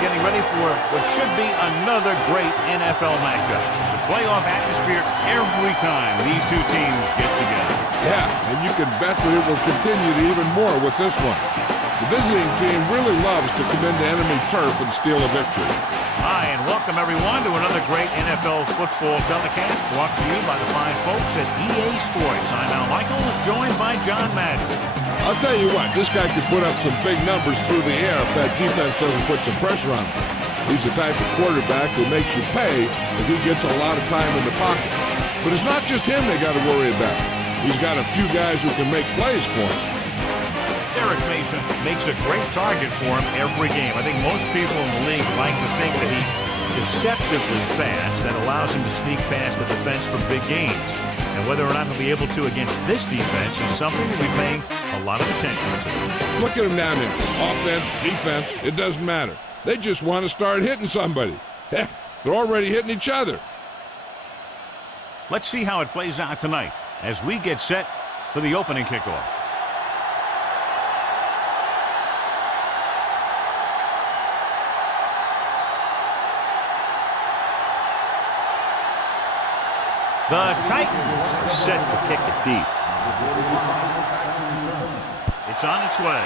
getting ready for what should be another great NFL matchup. It's a playoff atmosphere every time these two teams get together. Yeah, and you can bet that it will continue to even more with this one. The visiting team really loves to come into enemy turf and steal a victory. Hi, and welcome everyone to another great NFL football telecast brought to you by the fine folks at EA Sports. I'm Al Michaels, joined by John Madden. I'll tell you what, this guy could put up some big numbers through the air if that defense doesn't put some pressure on him. He's the type of quarterback who makes you pay if he gets a lot of time in the pocket. But it's not just him they got to worry about. He's got a few guys who can make plays for him. Derek Mason makes a great target for him every game. I think most people in the league like to think that he's deceptively fast. That allows him to sneak past the defense for big gains. And whether or not he'll be able to against this defense is something that we're paying a lot of attention to. Look at him down there. Offense, defense, it doesn't matter. They just want to start hitting somebody. Heck, they're already hitting each other. Let's see how it plays out tonight as we get set for the opening kickoff. The Titans are set to kick it deep. It's on its way.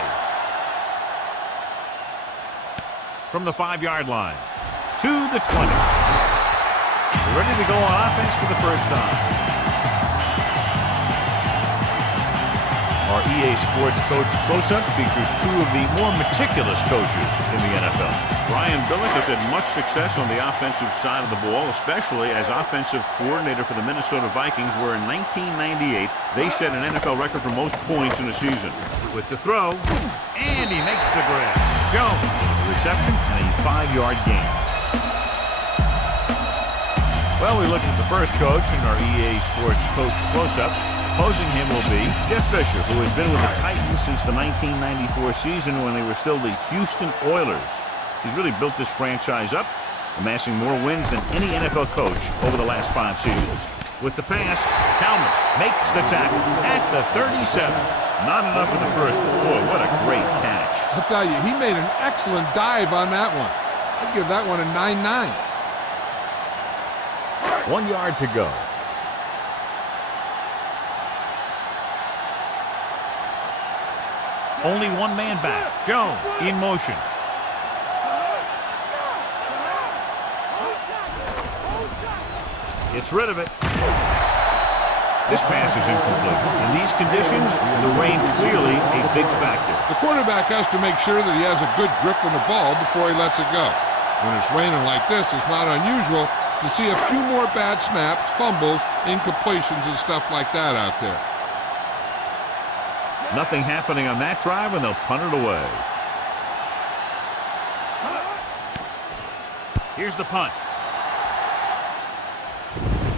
From the 5-yard line to the 20. They're ready to go on offense for the first time. Our EA Sports Coach Close-Up features two of the more meticulous coaches in the NFL. Brian Billick has had much success on the offensive side of the ball, especially as offensive coordinator for the Minnesota Vikings, where in 1998 they set an NFL record for most points in a season. With the throw, and he makes the grab. Jones with the reception and a 5-yard gain. Well, we look at the first coach in our EA Sports Coach Close-Up. Opposing him will be Jeff Fisher, who has been with the Titans since the 1994 season when they were still the Houston Oilers. He's really built this franchise up, amassing more wins than any NFL coach over the last 5 seasons. With the pass, Kalmus makes the tackle at the 37. Not enough for the first, but boy, what a great catch. I'll tell you, he made an excellent dive on that one. I'd give that one a 9-9. 1 yard to go. Only one man back. Jones in motion. Gets rid of it. This pass is incomplete. In these conditions, the rain clearly a big factor. The quarterback has to make sure that he has a good grip on the ball before he lets it go. When it's raining like this, it's not unusual to see a few more bad snaps, fumbles, incompletions, and stuff like that out there. Nothing happening on that drive, and they'll punt it away. Here's the punt.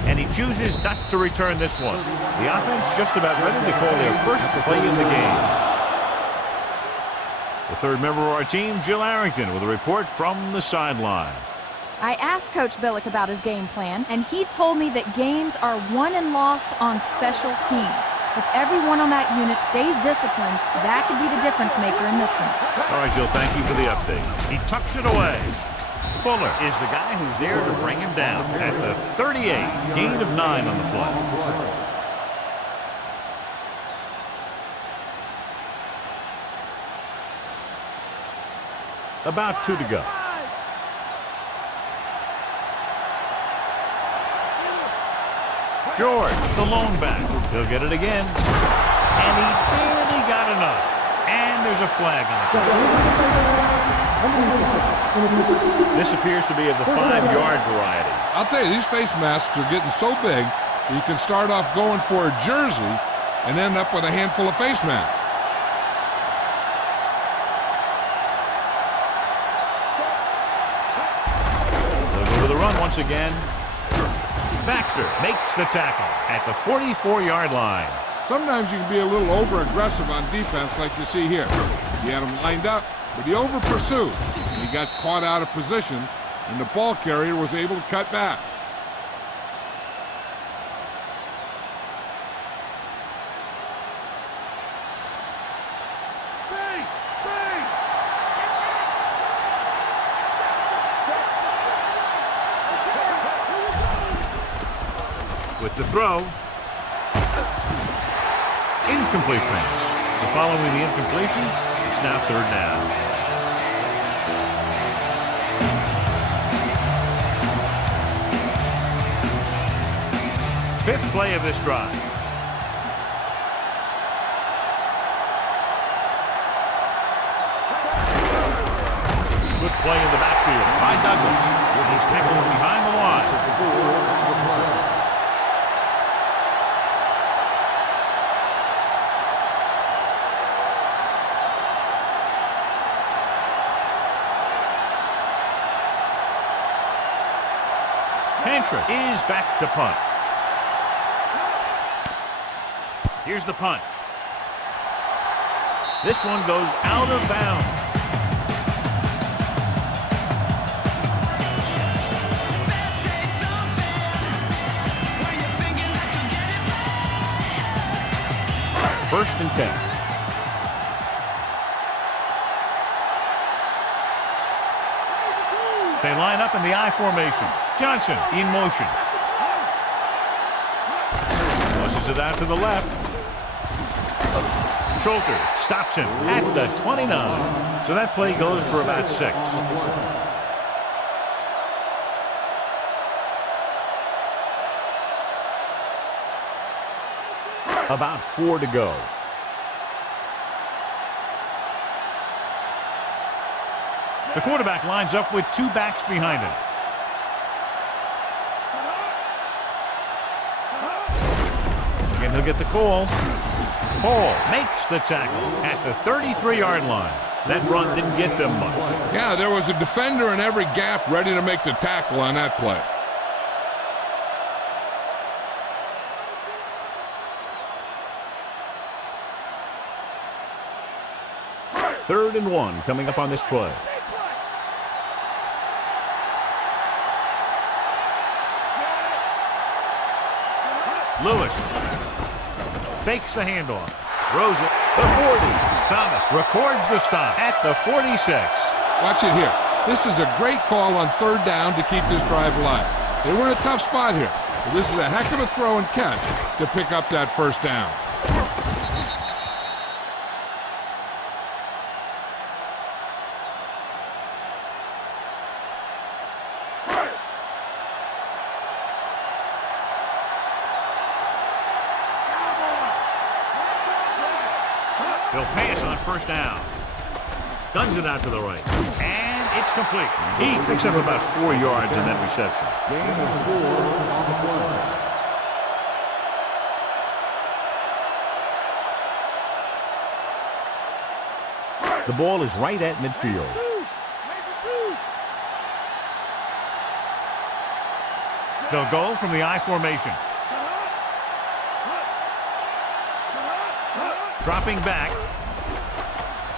And he chooses not to return this one. The offense just about ready to call their first play in the game. The third member of our team, Jill Arrington, with a report from the sideline. I asked Coach Billick about his game plan, and he told me that games are won and lost on special teams. If everyone on that unit stays disciplined, that could be the difference maker in this one. All right, Jill, thank you for the update. He tucks it away. Fuller is the guy who's there to bring him down at the 38. Gain of 9 on the play. About 2 to go. George, the lone back. He'll get it again. And he barely got enough. And there's a flag on it. This appears to be of the 5-yard variety. I'll tell you, these face masks are getting so big that you can start off going for a jersey and end up with a handful of face masks. They'll go to the run once again. Baxter makes the tackle at the 44-yard line. Sometimes you can be a little over-aggressive on defense like you see here. He had him lined up, but he over-pursued. He got caught out of position, and the ball carrier was able to cut back. To throw. Incomplete pass. So following the incompletion, it's now third down. Fifth play of this drive. Good play in the backfield by Douglas. He's tackled behind the line. Pantra is back to punt. Here's the punt. This one goes out of bounds. First and 10. They line up in the I formation. Johnson in motion. Pushes it out to the left. Schulter stops him at the 29. So that play goes for about 6. About 4 to go. The quarterback lines up with 2 backs behind him. And he'll get the call. Hall makes the tackle at the 33-yard line. That run didn't get them much. Yeah, there was a defender in every gap ready to make the tackle on that play. Third and 1 coming up on this play. Lewis fakes the handoff. Throws it. The 40. Thomas records the stop at the 46. Watch it here. This is a great call on third down to keep this drive alive. They were in a tough spot here. But this is a heck of a throw and catch to pick up that first down. He'll pass on first down. Guns it out to the right. And it's complete. He picks up about 4 yards in that reception. Gain of 4 on the play. The ball is right at midfield. They'll go from the I formation. Dropping back.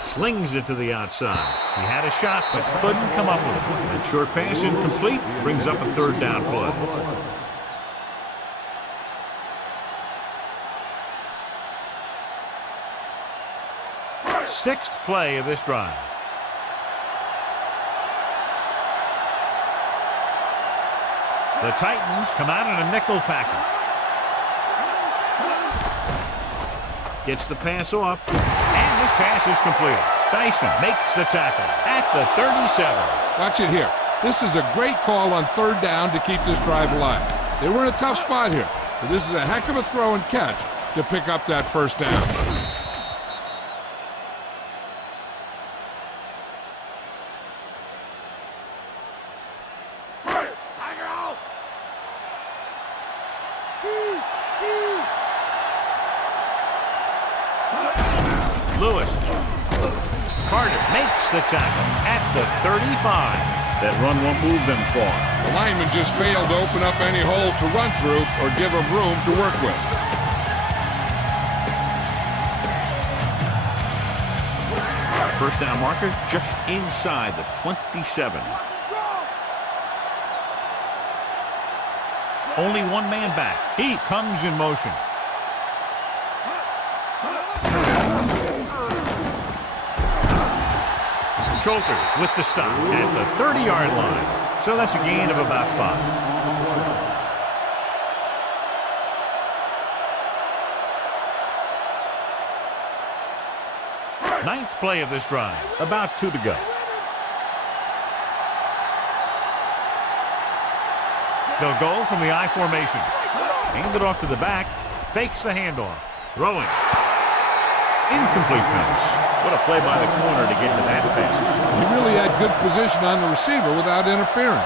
Slings it to the outside. He had a shot, but couldn't come up with it. That short pass incomplete brings up a third down play. Sixth play of this drive. The Titans come out in a nickel package. Gets the pass off, and this pass is completed. Dyson makes the tackle at the 37. Watch it here. This is a great call on third down to keep this drive alive. They were in a tough spot here, but this is a heck of a throw and catch to pick up that first down. Lewis. Carter makes the tackle at the 35. That run won't move them far. The lineman just failed to open up any holes to run through or give him room to work with. First down marker just inside the 27. Only one man back. He comes in motion. Schulter with the stop at the 30-yard line. So that's a gain of about 5. Ninth play of this drive. About 2 to go. They'll go from the I formation. Hand it off to the back. Fakes the handoff. Throwing. Incomplete pass. What a play by the corner to get to that pass. He really had good position on the receiver without interfering.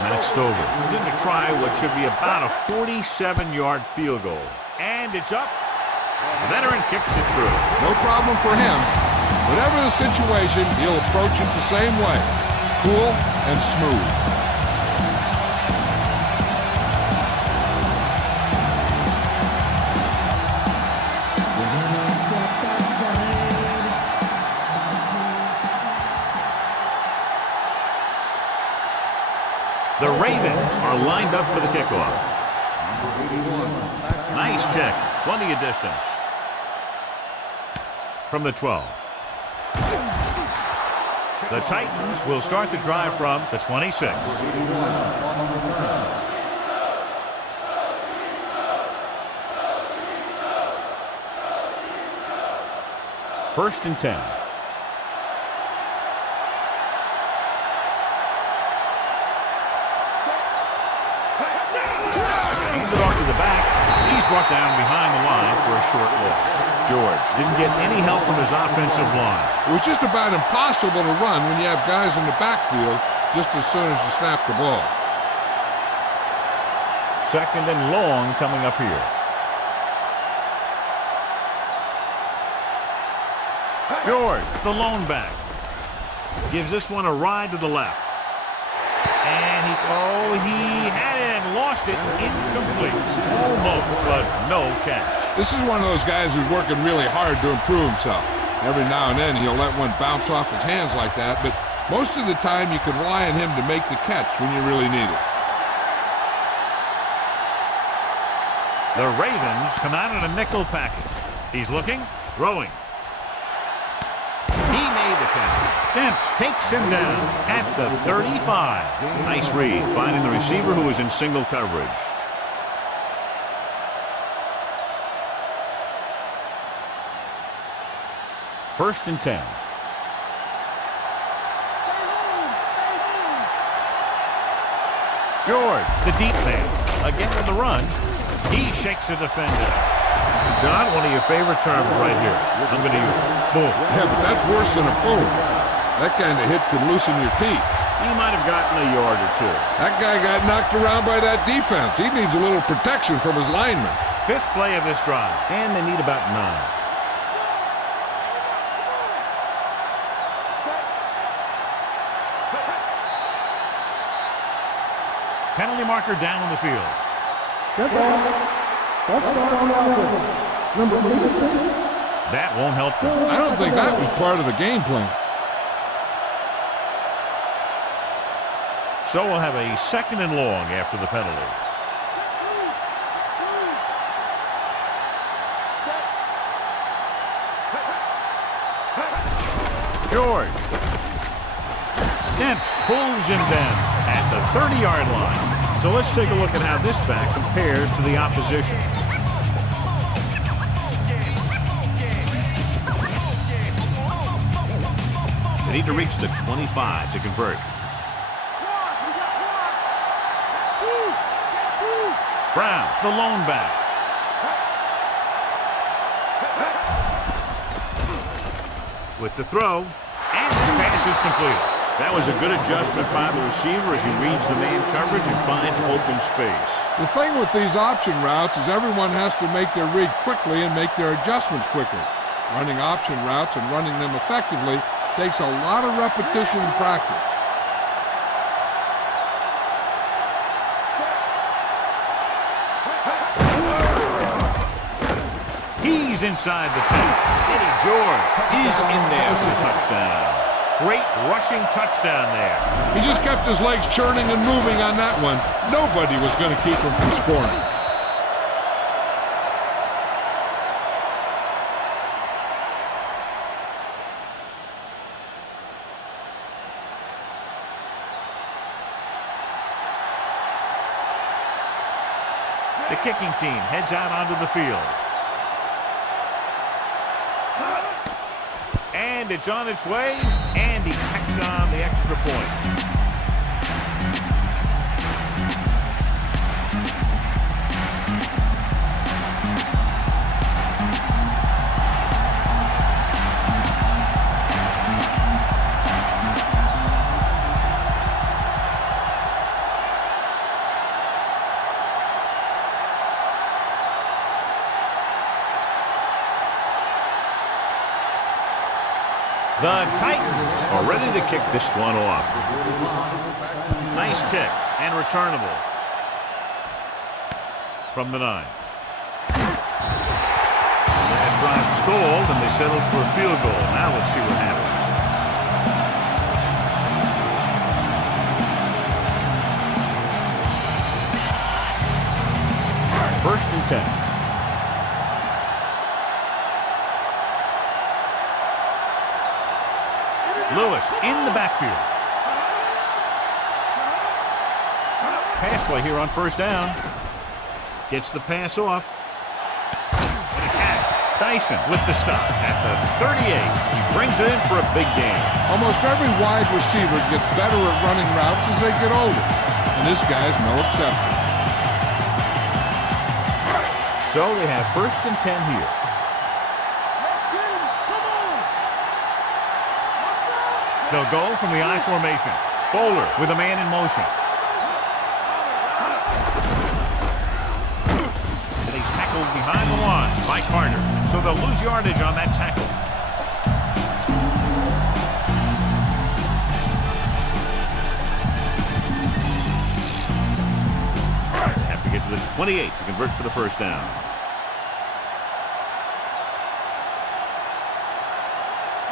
Matt Stover is in to try what should be about a 47-yard field goal. And it's up. The veteran kicks it through. No problem for him. Whatever the situation, he'll approach it the same way. Cool and smooth. The Ravens are lined up for the kickoff. Nice kick. Plenty of distance. From the 12. The Titans will start the drive from the 26. First and 10. Brought down behind the line for a short loss. George didn't get any help from his offensive line. It was just about impossible to run when you have guys in the backfield just as soon as you snap the ball. Second and long coming up here. George, the lone back, gives this one a ride to the left. And he had it and lost it. Incomplete. Almost, but no catch. This is one of those guys who's working really hard to improve himself. Every now and then he'll let one bounce off his hands like that, but most of the time you can rely on him to make the catch when you really need it. The Ravens come out in a nickel package. He's looking, throwing. He made the catch. Temps takes him down at the 35. Nice read, finding the receiver who was in single coverage. First and 10. George, the deep man, again with the run. He shakes the defender. John, one of your favorite terms right here. I'm going to use it. Boom. Yeah, but that's worse than a boom. That kind of hit could loosen your teeth. He might have gotten a yard or two. That guy got knocked around by that defense. He needs a little protection from his linemen. Fifth play of this drive, and they need about 9. Penalty marker down on the field. Get ball. Touchdown on offense. Number 86. That won't help them. I don't think that was part of the game plan. So we'll have a second and long after the penalty. George. Dent pulls him down at the 30-yard line. So let's take a look at how this back compares to the opposition. They need to reach the 25 to convert. Brown, the lone back. With the throw, and this pass is completed. That was a good adjustment by the receiver as he reads the man coverage and finds open space. The thing with these option routes is everyone has to make their read quickly and make their adjustments quickly. Running option routes and running them effectively takes a lot of repetition and practice. He's inside the 10. Eddie George is in there for a touchdown. Great rushing touchdown there. He just kept his legs churning and moving on that one. Nobody was going to keep him from scoring. The kicking team heads out onto the field. And it's on its way, and he tacks on the extra point. The Titans are ready to kick this one off. Nice kick and returnable from the 9. Last drive stalled and they settled for a field goal. Now let's see what happens. First and 10. Lewis in the backfield. Pass play here on first down. Gets the pass off. And a catch. Dyson with the stop at the 38. He brings it in for a big gain. Almost every wide receiver gets better at running routes as they get older, and this guy's no exception. So they have first and 10 here. They'll go from the I formation. Bowler with a man in motion. And he's tackled behind the line by Carter. So they'll lose yardage on that tackle. Have to get to the 28 to convert for the first down.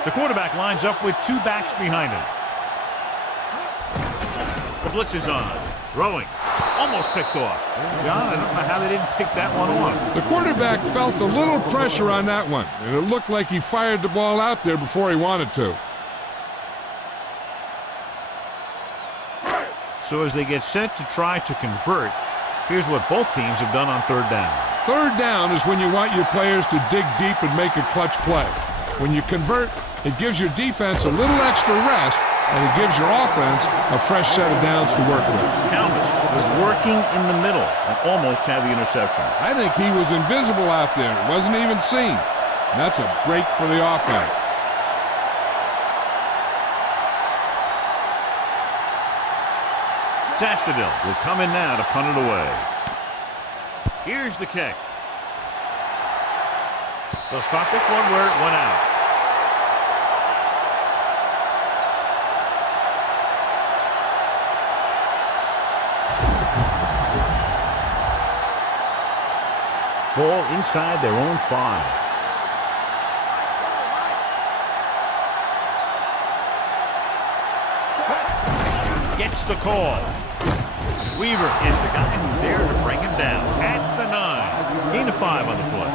The quarterback lines up with 2 backs behind him. The blitz is on. Throwing. Almost picked off. John, I don't know how they didn't pick that one off. The quarterback felt a little pressure on that one, and it looked like he fired the ball out there before he wanted to. So as they get set to try to convert, here's what both teams have done on third down. Third down is when you want your players to dig deep and make a clutch play. When you convert, it gives your defense a little extra rest, and it gives your offense a fresh set of downs to work with. Calvis was working in the middle and almost had the interception. I think he was invisible out there. It wasn't even seen. And that's a break for the offense. Sastadil will come in now to punt it away. Here's the kick. They'll spot this one where it went out. Ball inside their own 5. Gets the call. Weaver is the guy who's there to bring him down at the 9. Gain of 5 on the play.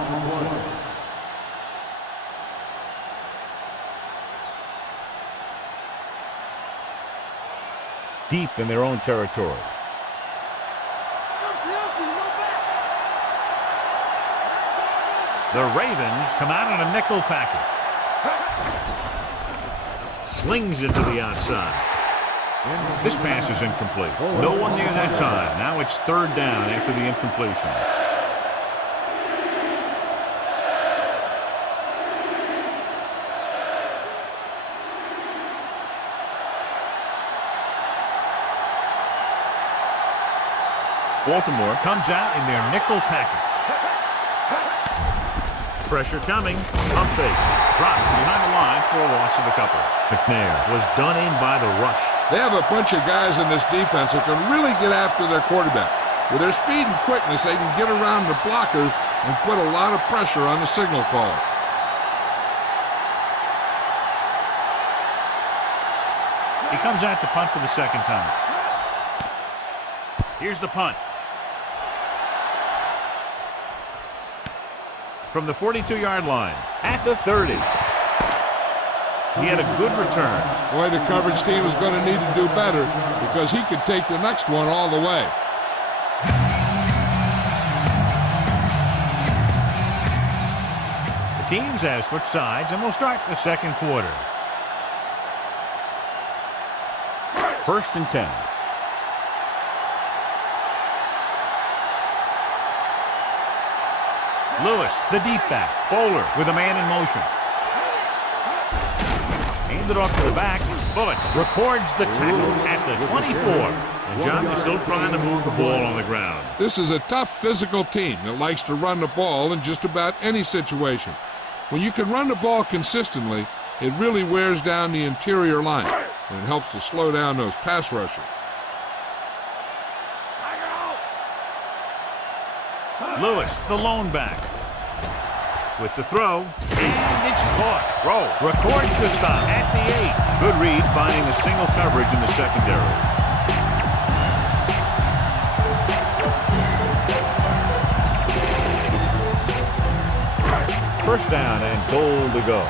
Deep in their own territory. The Ravens come out in a nickel package. Slings it to the outside. This pass is incomplete. No one there that time. Now it's third down after the incompletion. Baltimore comes out in their nickel package. Pressure coming. Pump fakes. Dropped behind the line for a loss of a couple. McNair was done in by the rush. They have a bunch of guys in this defense that can really get after their quarterback. With their speed and quickness, they can get around the blockers and put a lot of pressure on the signal caller. He comes out to punt for the second time. Here's the punt. From the 42-yard line at the 30. He had a good return. Boy, the coverage team is going to need to do better because he could take the next one all the way. teams have switched sides, and we'll start the second quarter. 1st and 10. Lewis, the deep back. Bowler with a man in motion. Handed off to the back. Bullock records the tackle at the 24. And John is still trying to move the ball on the ground. This is a tough physical team that likes to run the ball in just about any situation. When you can run the ball consistently, it really wears down the interior line, and it helps to slow down those pass rushers. Lewis, the lone back. With the throw, and it's caught. Rowe records the stop at the 8. Good read, finding a single coverage in the secondary. First down and goal to go.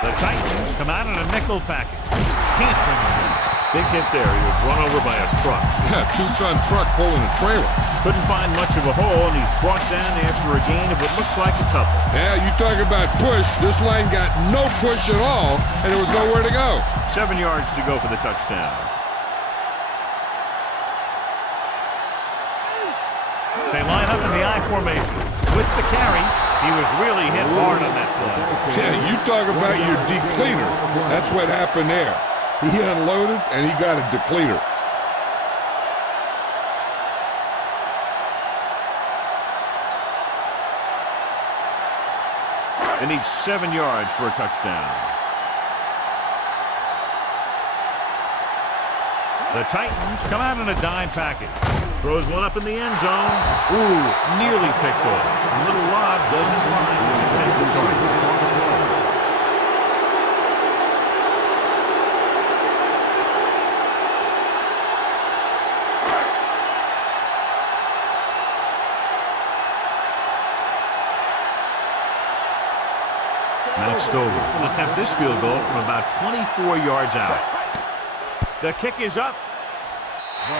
The Titans come out in a nickel package. Can't bring it in. Big hit there. He was run over by a truck. Yeah, 2-ton truck pulling a trailer. Couldn't find much of a hole, and he's brought down after a gain of what looks like a couple. Yeah, you talk about push. This line got no push at all, and there was nowhere to go. 7 yards to go for the touchdown. They line up in the I formation. With the carry, he was really hit hard on that play. Yeah, you talk about your depleter. That's what happened there. He unloaded, and he got a depleter. They need 7 yards for a touchdown. The Titans come out in a dime package. Throws one up in the end zone. Ooh, nearly picked off. A little lob does his fine as he takes the target. Matt Stover will attempt this field goal from about 24 yards out. The kick is up.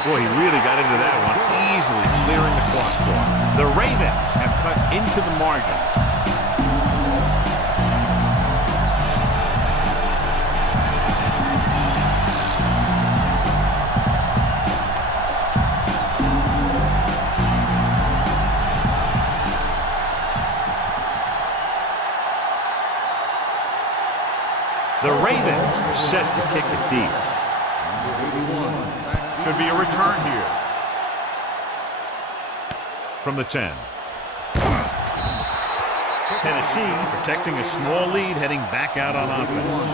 Boy, he really got into that one, easily clearing the crossbar. The Ravens have cut into the margin. The Ravens are set to kick it deep. Should be a return here. From the 10. Tennessee protecting a small lead, heading back out on offense.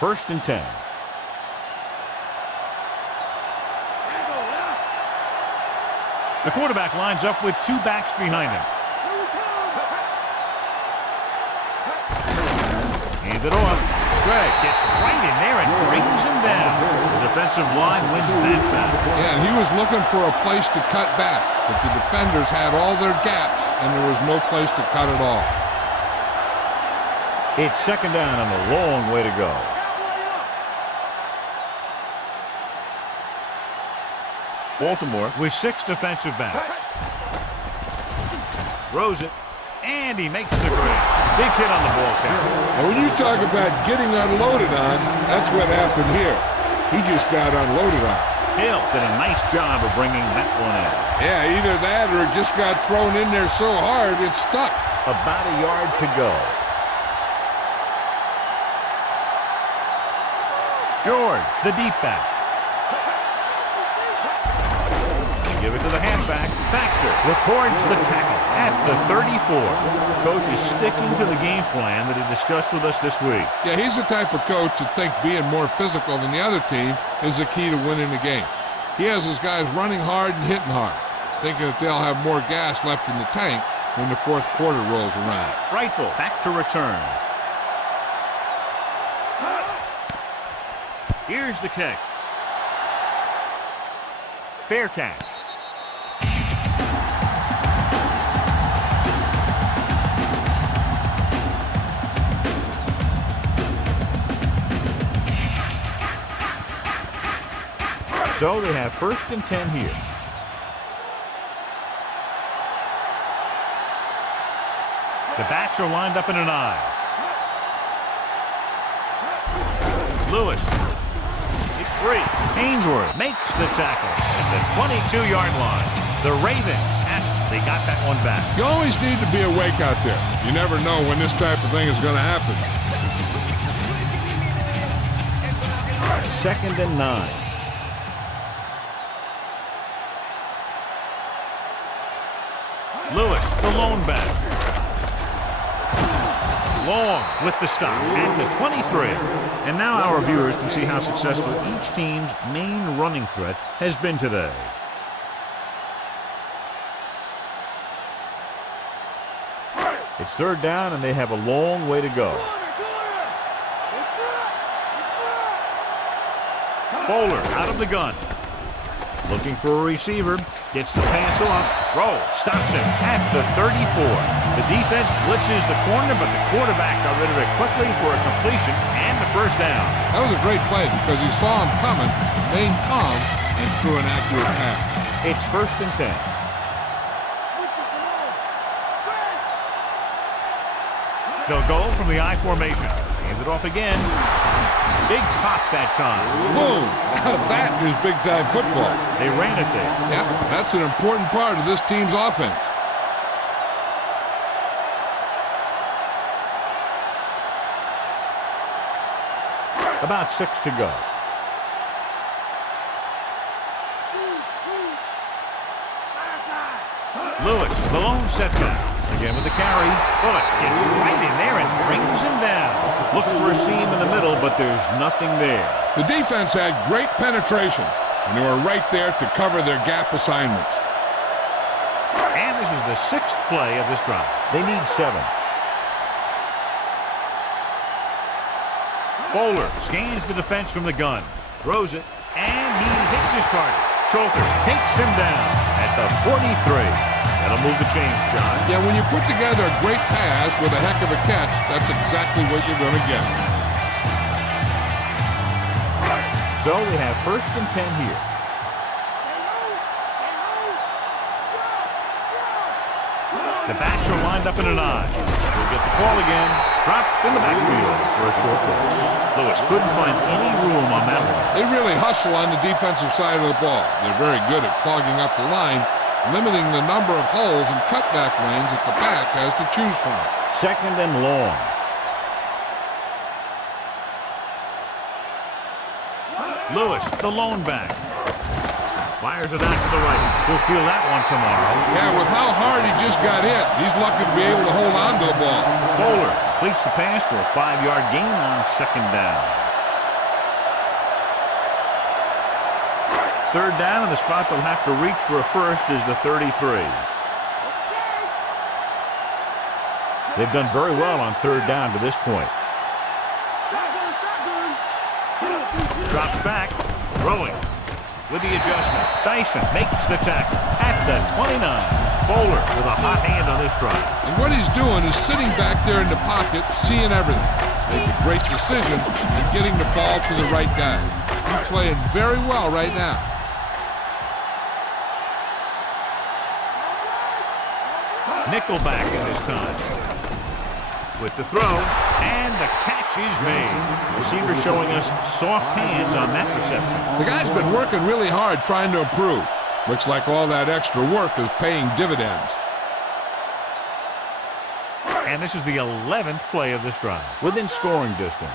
First and 10. The quarterback lines up with 2 backs behind him. Hand it off. Greg gets right in there and brings him down. The defensive line wins that battle. Yeah, and he was looking for a place to cut back, but the defenders had all their gaps, and there was no place to cut it off. It's second down and a long way to go. Baltimore with 6 defensive backs. Throws it, and he makes the grab. Big hit on the ball carrier. And when you talk about getting unloaded on, that's what happened here. He just got unloaded on. Hill did a nice job of bringing that one in. Yeah, either that or it just got thrown in there so hard it stuck. About a yard to go. George, the deep back. Give it to the halfback. Baxter records the tackle at the 34. The coach is sticking to the game plan that he discussed with us this week. Yeah, he's the type of coach that thinks being more physical than the other team is the key to winning the game. He has his guys running hard and hitting hard, thinking that they'll have more gas left in the tank when the fourth quarter rolls around. Rifle back to return. Here's the kick. Fair catch. So they have 1st and 10 here. The backs are lined up in an I. Lewis. It's free. Ainsworth makes the tackle at the 22-yard line. The Ravens, they got that one back. You always need to be awake out there. You never know when this type of thing is going to happen. 2nd and 9. Lewis, the lone back. Long with the stop at the 23. And now our viewers can see how successful each team's main running threat has been today. It's 3rd down, and they have a long way to go. Bowler out of the gun. Looking for a receiver. Gets the pass off. Roll. Stops him at the 34. The defense blitzes the corner, but the quarterback got rid of it quickly for a completion and a 1st down. That was a great play because he saw him coming, remained calm, and threw an accurate pass. It's 1st and 10. They'll go from the I formation. Hand it off again. Big pop that time. Boom! That is big-time football. They ran it there. Yeah, that's an important part of this team's offense. About 6 to go. Lewis, the lone setback. Again with the carry. Bullock gets right in there and brings him down. Looks for a seam in the middle, but there's nothing there. The defense had great penetration, and they were right there to cover their gap assignments. And this is the 6th play of this drive. They need 7. Bowler scans the defense from the gun. Throws it, and he hits his target. Schulter takes him down at the 43. That'll move the chains, John. Yeah, when you put together a great pass with a heck of a catch, that's exactly what you're going to get. So we have 1st and 10 here. The backs are lined up in an I. We'll get the call again. Dropped in the backfield for a short loss. Lewis couldn't find any room on that one. They really hustle on the defensive side of the ball. They're very good at clogging up the line, limiting the number of holes and cutback lanes that the back has to choose from. 2nd and long. Lewis, the lone back. Fires it out to the right. He'll feel that one tomorrow. Yeah, with how hard he just got hit, he's lucky to be able to hold on to the ball. Bowler completes the pass for a 5-yard gain on 2nd down. 3rd down, and the spot they'll have to reach for a 1st is the 33. They've done very well on 3rd down to this point. Drops back, throwing. With the adjustment, Dyson makes the tackle at the 29. Bowler with a hot hand on this drive. And what he's doing is sitting back there in the pocket, seeing everything, making great decisions, and getting the ball to the right guy. He's playing very well right now. Nickelback in this time. With the throw, and the catch is made. Receiver showing us soft hands on that reception. The guy's been working really hard trying to improve. Looks like all that extra work is paying dividends. And this is the 11th play of this drive. Within scoring distance.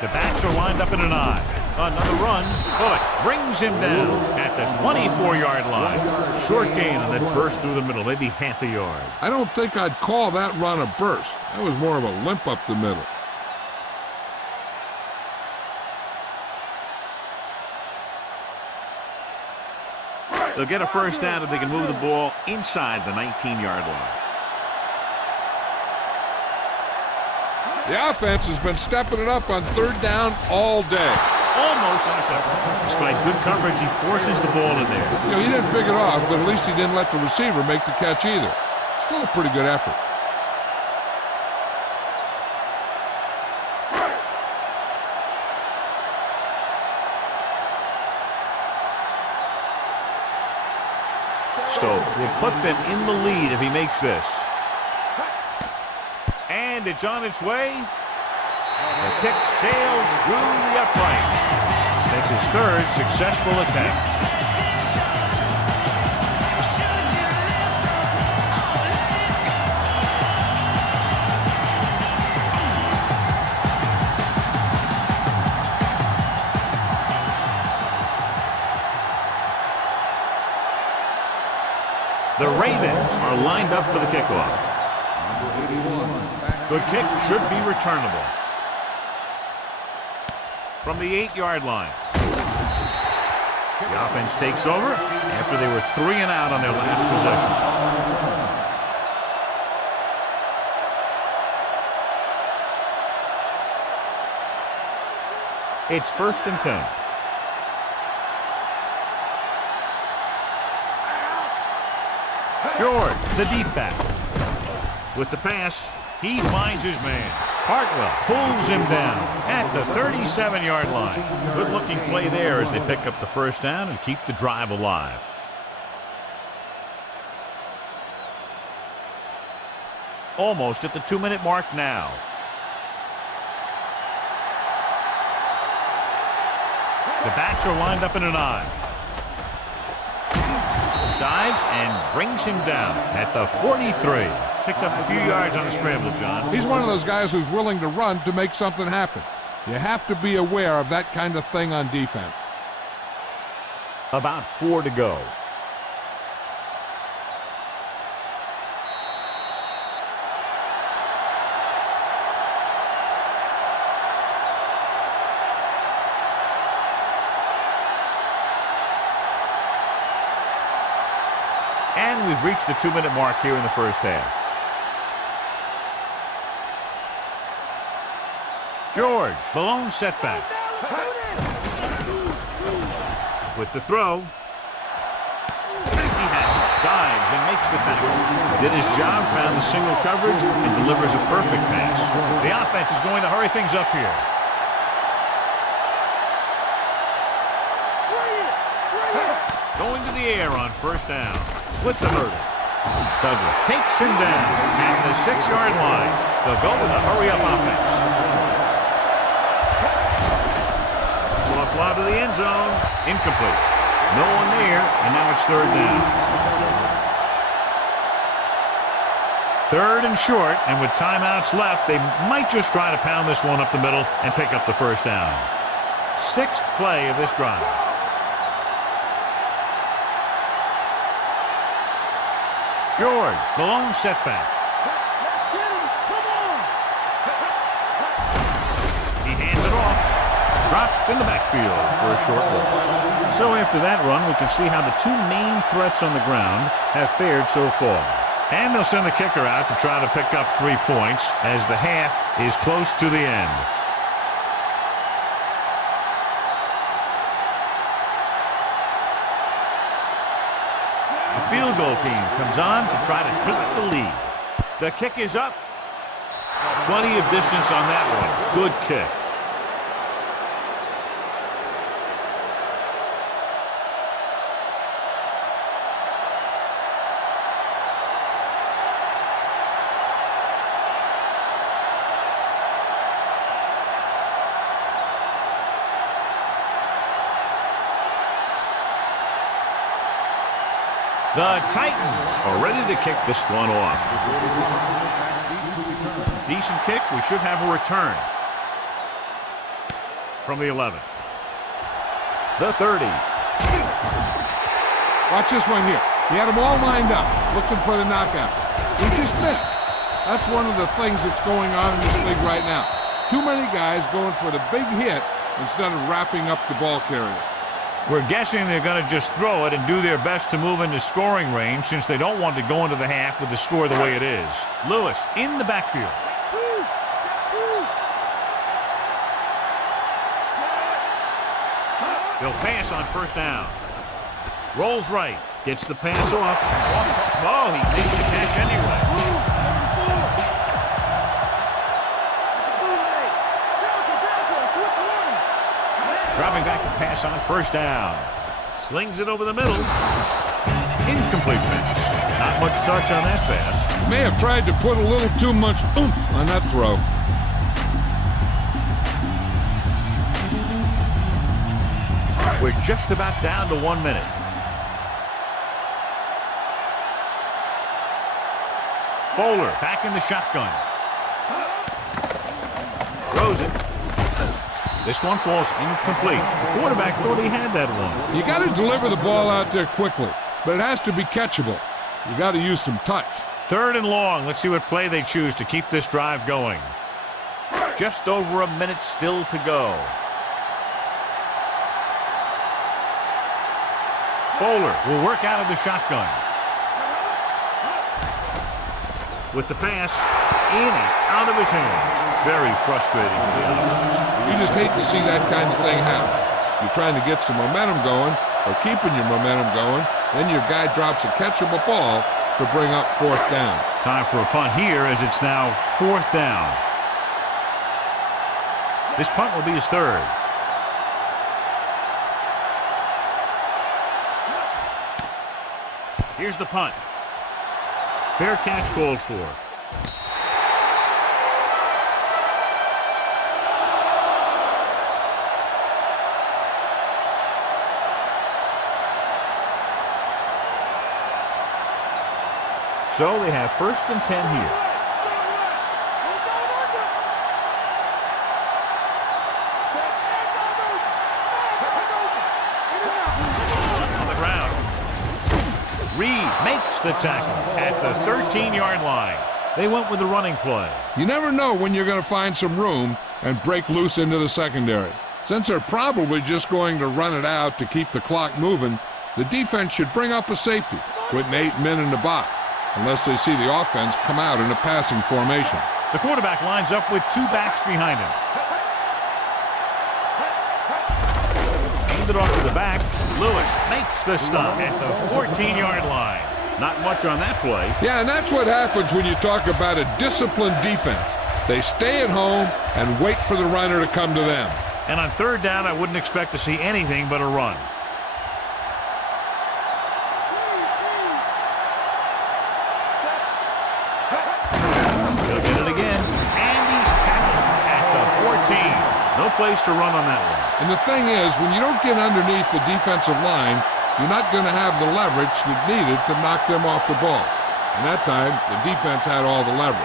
The backs are lined up in an I. Another run. Bullock brings him down at the 24-yard line. Short gain on that burst through the middle, maybe half a yard. I don't think I'd call that run a burst. That was more of a limp up the middle. They'll get a 1st down if they can move the ball inside the 19-yard line. The offense has been stepping it up on 3rd down all day. Almost intercepted. Despite good coverage, he forces the ball in there. You know, he didn't pick it off, but at least he didn't let the receiver make the catch either. Still a pretty good effort. Stover will put them in the lead if he makes this. And it's on its way. The kick sails through the uprights. That's his third successful attempt. The Ravens are lined up for the kickoff. The kick should be returnable. From the 8-yard line. The offense takes over after they were 3 and out on their last possession. It's 1st and 10. George, the deep back. With the pass, he finds his man. Hartwell pulls him down at the 37-yard line. Good-looking play there as they pick up the first down and keep the drive alive. Almost at the 2-minute mark now. The backs are lined up in an I. Dives and brings him down at the 43. Picked up a few yards on the scramble, John. He's one of those guys who's willing to run to make something happen. You have to be aware of that kind of thing on defense. About 4 to go. And we've reached the 2-minute mark here in the first half. George, the lone setback. With the throw. He has it. Dives and makes the tackle. Did his job, found the single coverage, and delivers a perfect pass. The offense is going to hurry things up here. Going to the air on first down. With the hurdle. Douglas takes him down at the 6-yard line. They'll go with a hurry-up offense. So a fly to the end zone. Incomplete. No one there, and now it's 3rd down. 3rd and short, and with timeouts left, they might just try to pound this one up the middle and pick up the first down. 6th play of this drive. George, the lone setback. He hands it off. Dropped in the backfield for a short loss. So after that run, we can see how the 2 main threats on the ground have fared so far. And they'll send the kicker out to try to pick up 3 points as the half is close to the end. Field goal team comes on to try to take the lead. The kick is up. Plenty of distance on that one. Good kick. The Titans are ready to kick this one off. Decent kick. We should have a return. From the 11. The 30. Watch this one here. He had them all lined up, looking for the knockout. He just missed. That's one of the things that's going on in this league right now. Too many guys going for the big hit instead of wrapping up the ball carrier. We're guessing they're going to just throw it and do their best to move into scoring range since they don't want to go into the half with the score the way it is. Lewis in the backfield. They'll pass on first down. Rolls right. Gets the pass off. Oh, he makes the catch anyway. Dropping back to pass on first down. Slings it over the middle. Incomplete pass. Not much touch on that pass. May have tried to put a little too much oomph on that throw. We're just about down to 1 minute. Bowler back in the shotgun. Throws it. This one falls incomplete. The quarterback thought he had that one. You got to deliver the ball out there quickly, but it has to be catchable. You got to use some touch. 3rd and long. Let's see what play they choose to keep this drive going. Just over a minute still to go. Bowler will work out of the shotgun. With the pass, in and out of his hands. Very frustrating for the offense. You just hate to see that kind of thing happen. You're trying to get some momentum going, or keeping your momentum going, then your guy drops a catchable ball to bring up 4th down. Time for a punt here as it's now 4th down. This punt will be his 3rd. Here's the punt. Fair catch called for. So they have 1st and 10 here. On the ground. Reed makes the tackle at the 13-yard line. They went with the running play. You never know when you're going to find some room and break loose into the secondary. Since they're probably just going to run it out to keep the clock moving, the defense should bring up a safety, putting 8 men in the box, unless they see the offense come out in a passing formation. The quarterback lines up with 2 backs behind him. Handed off to the back. Lewis makes the stop at the 14-yard line. Not much on that play. Yeah, and that's what happens when you talk about a disciplined defense. They stay at home and wait for the runner to come to them. And on 3rd down, I wouldn't expect to see anything but a run. He'll get it again, and he's tackled at the 14. No place to run on that one. And the thing is, when you don't get underneath the defensive line, you're not going to have the leverage that needed to knock them off the ball. And that time, the defense had all the leverage.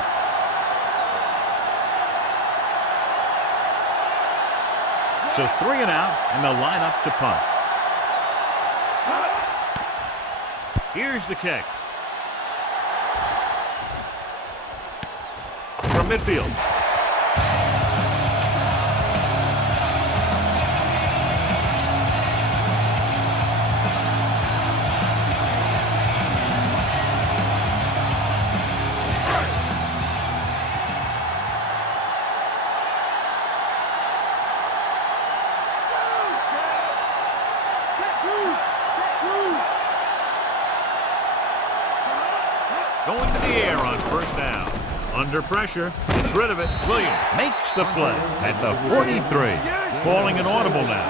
So 3 and out, and they'll line up to punt. Here's the kick. From midfield. Going to the air on 1st down. Under pressure, gets rid of it. Williams makes the play at the 43. Calling an audible now.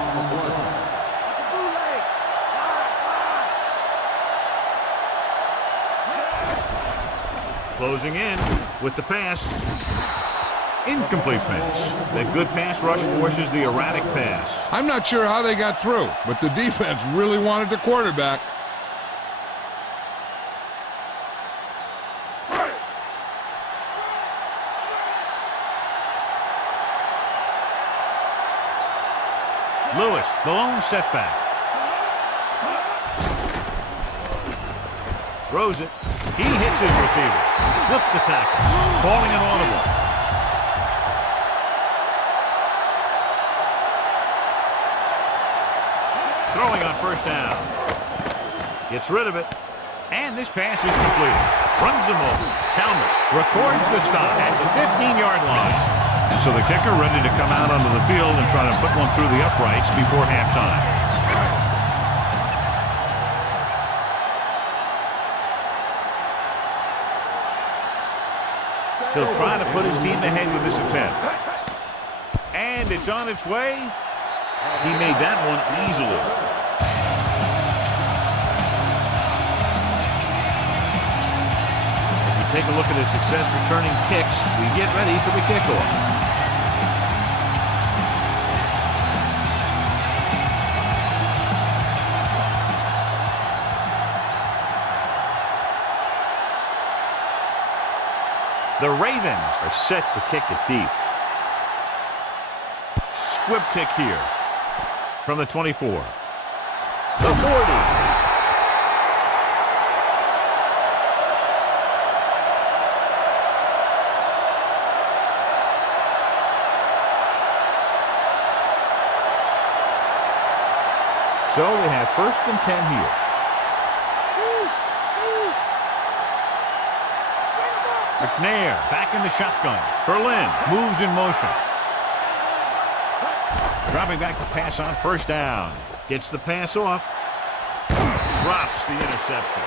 Closing in with the pass. Incomplete pass. That good pass rush forces the erratic pass. I'm not sure how they got through, but the defense really wanted the quarterback. Lewis, the lone setback. Throws it. He hits his receiver. Slips the tackle. Calling an audible. Throwing on 1st down. Gets rid of it. And this pass is completed. Runs him over. Talmas records the stop at the 15-yard line. And so the kicker ready to come out onto the field and try to put one through the uprights before halftime. He'll try to put his team ahead with this attempt. And it's on its way. He made that one easily. take a look at his success returning kicks. We get ready for the kickoff. The Ravens are set to kick it deep. Squib kick here from the 24. The 40. So we have 1st and 10 here. McNair back in the shotgun. Berlin moves in motion. Dropping back the pass on 1st down. Gets the pass off. Drops the interception.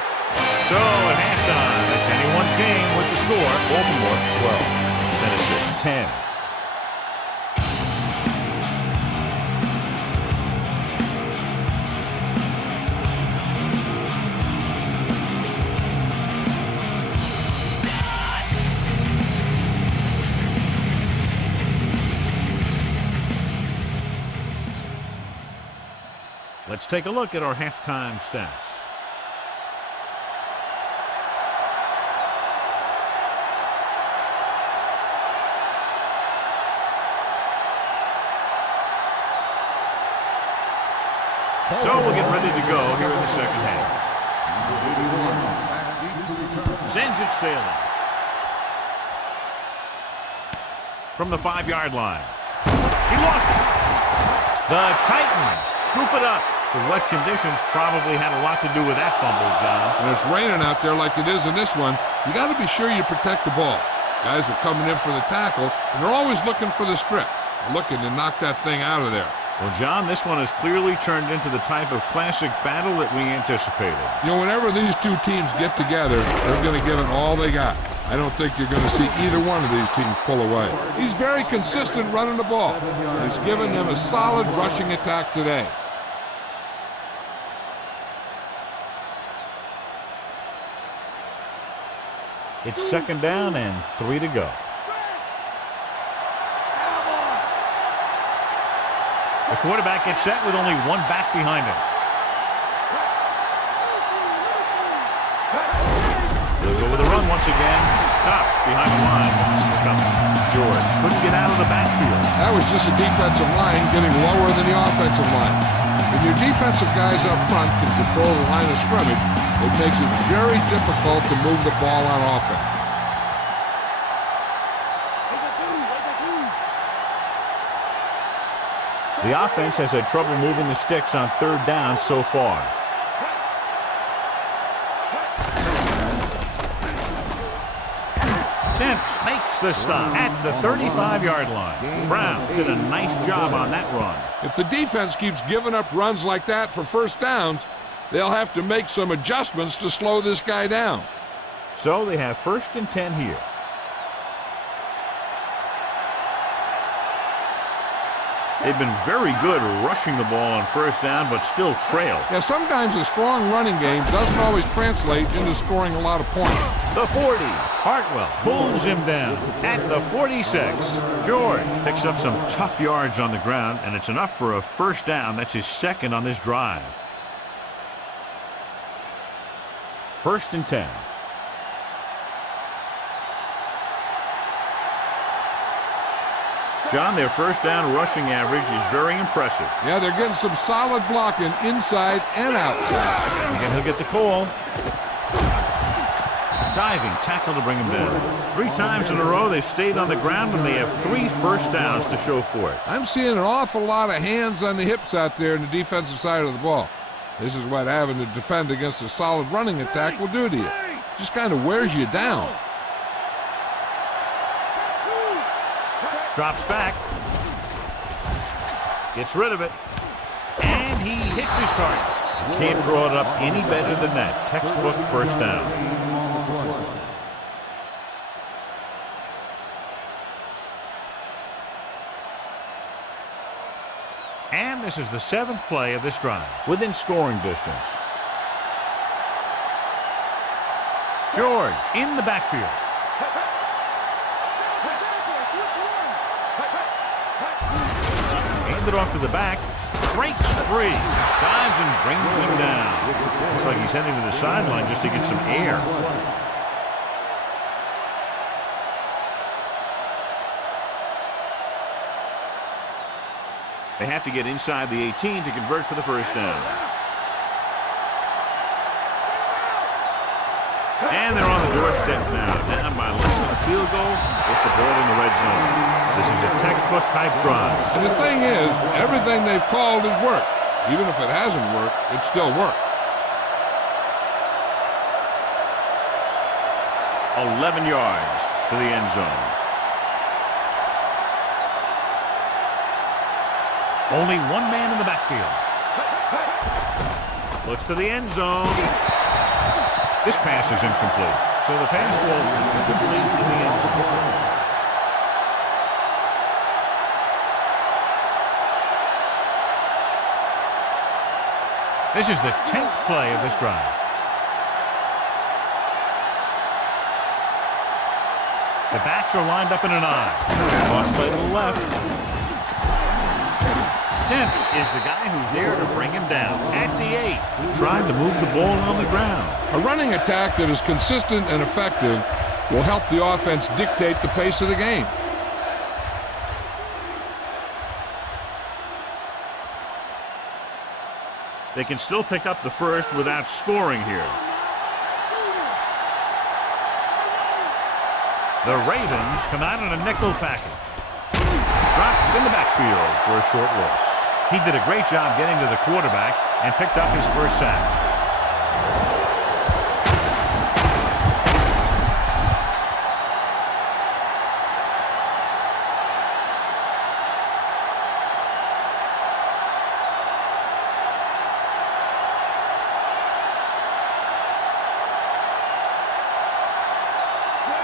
So at halftime, it's anyone's game with the score. Baltimore 12, Tennessee 10. Let's take a look at our halftime stats. So we'll get ready to go here in the second half. Sends it sailing. From the 5-yard line. He lost it. The Titans scoop it up. The wet conditions probably had a lot to do with that fumble, John. When it's raining out there like it is in this one, you got to be sure you protect the ball. Guys are coming in for the tackle, and they're always looking for the strip, looking to knock that thing out of there. Well, John, this one has clearly turned into the type of classic battle that we anticipated. You know, whenever these two teams get together, they're going to give it all they got. I don't think you're going to see either one of these teams pull away. He's very consistent running the ball. He's given them a solid rushing attack today. It's 2nd down and 3 to go. The quarterback gets set with only one back behind him. They'll go with a run once again. Stopped behind the line. George couldn't get out of the backfield. That was just a defensive line getting lower than the offensive line. When your defensive guys up front can control the line of scrimmage, it makes it very difficult to move the ball on offense. The offense has had trouble moving the sticks on 3rd down so far. Dents makes the stop at the 35-yard line. Brown did a nice job on that run. If the defense keeps giving up runs like that for 1st downs, they'll have to make some adjustments to slow this guy down. So they have 1st and 10 here. They've been very good rushing the ball on 1st down, but still trail. Yeah, sometimes a strong running game doesn't always translate into scoring a lot of points. The 40. Hartwell pulls him down at the 46. George picks up some tough yards on the ground, and it's enough for a 1st down. That's his 2nd on this drive. 1st and 10. John, their 1st down rushing average is very impressive. Yeah, they're getting some solid blocking inside and outside. Again, he'll get the call. Diving tackle to bring him down. 3 times in a row they've stayed on the ground, and they have 3 1st downs to show for it. I'm seeing an awful lot of hands on the hips out there in the defensive side of the ball. This is what having to defend against a solid running attack will do to you. Just kind of wears you down. Drops back. Gets rid of it. And he hits his target. Can't draw it up any better than that. Textbook 1st down. And this is the 7th play of this drive, within scoring distance. George in the backfield. Handed off to the back. Breaks free. Dives and brings him down. Looks like he's heading to the sideline just to get some air. They have to get inside the 18 to convert for the first down. And they're on the doorstep now. Down by less than a field goal with the ball in the red zone. This is a textbook type drive. And the thing is, everything they've called has worked. Even if it hasn't worked, it still worked. 11 yards to the end zone. Only one man in the backfield. Looks to the end zone. This pass is incomplete. So the pass falls incomplete in the end zone. This is the 10th play of this drive. The backs are lined up in an I. Cross play to the left. Dent is the guy who's there to bring him down at the 8, trying to move the ball on the ground. A running attack that is consistent and effective will help the offense dictate the pace of the game. They can still pick up the first without scoring here. The Ravens come out in a nickel package. Dropped in the backfield for a short loss. He did a great job getting to the quarterback and picked up his first sack.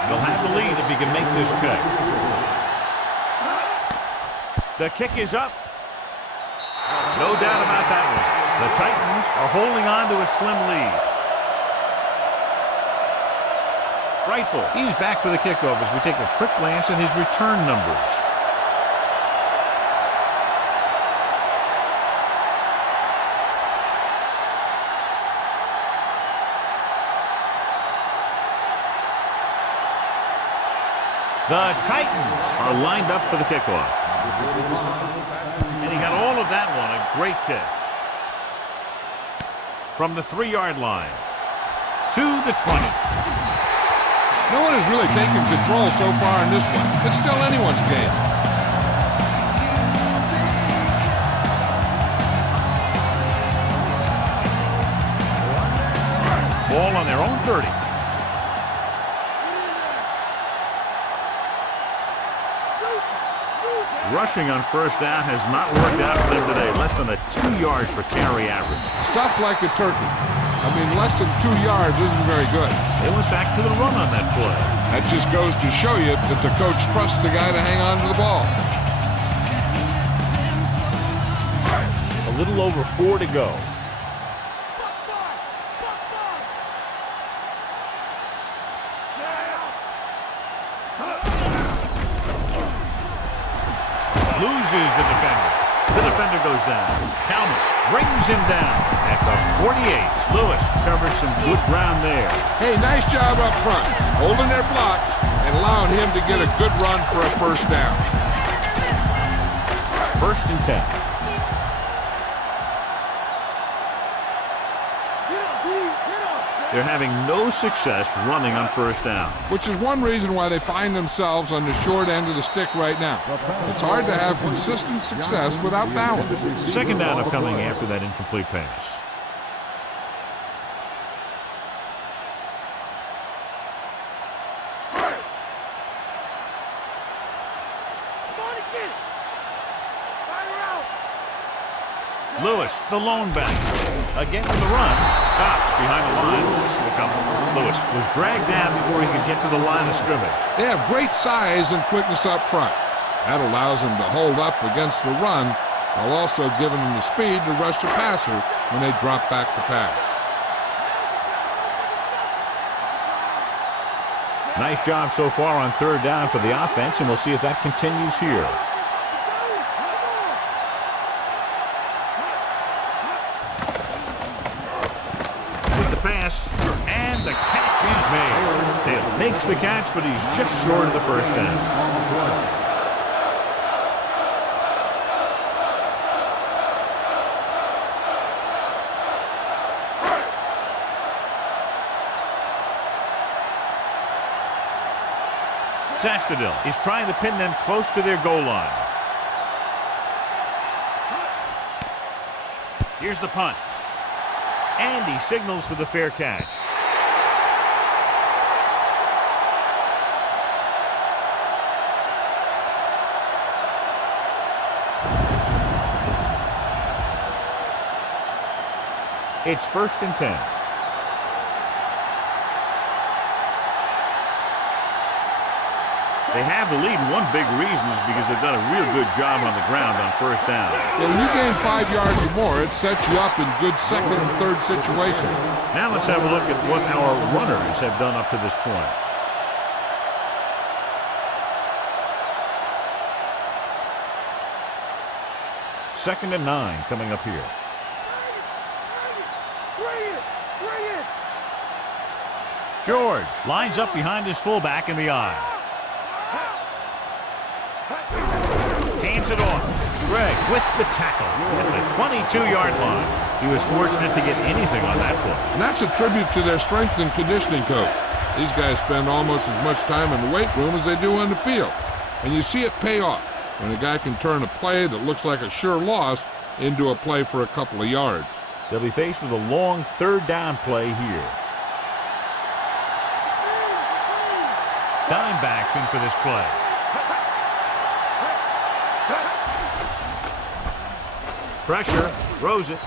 They'll have the lead if he can make this kick. The kick is up. No doubt about that one. The Titans are holding on to a slim lead. Rightful. He's back for the kickoff as we take a quick glance at his return numbers. The Titans are lined up for the kickoff. And he got all of that one, a great kick. From the 3-yard line to the 20. No one has really taken control so far in this one. It's still anyone's game. Ball on their own 30. Rushing on first down has not worked out for them today. Less than a 2-yard per carry average. Stuff like a turkey. I mean, less than 2 yards isn't very good. They went back to the run on that play. That just goes to show you that the coach trusts the guy to hang on to the ball. A little over 4 to go. Loses the defender. The defender goes down. Kalmus brings him down at the 48. Lewis covered some good ground there. Hey, nice job up front, holding their blocks and allowing him to get a good run for a first down. 1st and 10. They're having no success running on first down. Which is one reason why they find themselves on the short end of the stick right now. It's hard to have consistent success without balance. 2nd down upcoming after that incomplete pass. Lewis, the lone back. Again with the run. Stopped behind the line. Lewis was dragged down before he could get to the line of scrimmage. They have great size and quickness up front. That allows them to hold up against the run while also giving them the speed to rush the passer when they drop back to pass. Nice job so far on third down for the offense, and we'll see if that continues here. With the pass, and the catch is made. Taylor makes the catch, but he's just short of the first down. Sastadil is trying to pin them close to their goal line. Here's the punt. And he signals for the fair catch. It's 1st and 10. They have the lead, and one big reason is because they've done a real good job on the ground on first down. Yeah, when you gain 5 yards or more, it sets you up in good second and third situations. Now let's have a look at what our runners have done up to this point. Second and 9 coming up here. George lines up behind his fullback in the eye. Hands it off. Greg with the tackle at the 22-yard line. He was fortunate to get anything on that play. And that's a tribute to their strength and conditioning coach. These guys spend almost as much time in the weight room as they do on the field. And you see it pay off when a guy can turn a play that looks like a sure loss into a play for a couple of yards. They'll be faced with a long third down play here. Dimebacks in for this play. Pressure, throws it.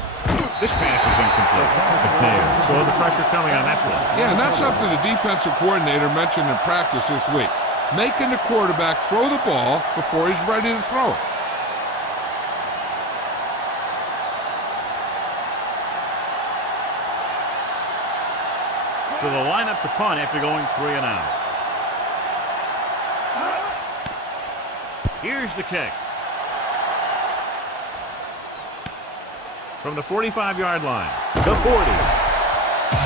This pass is incomplete. McNair saw the pressure coming on that play. Yeah, and that's something the defensive coordinator mentioned in practice this week. Making the quarterback throw the ball before he's ready to throw it. So they'll line up to punt after going 3 and out. Here's the kick. From the 45-yard line, the 40.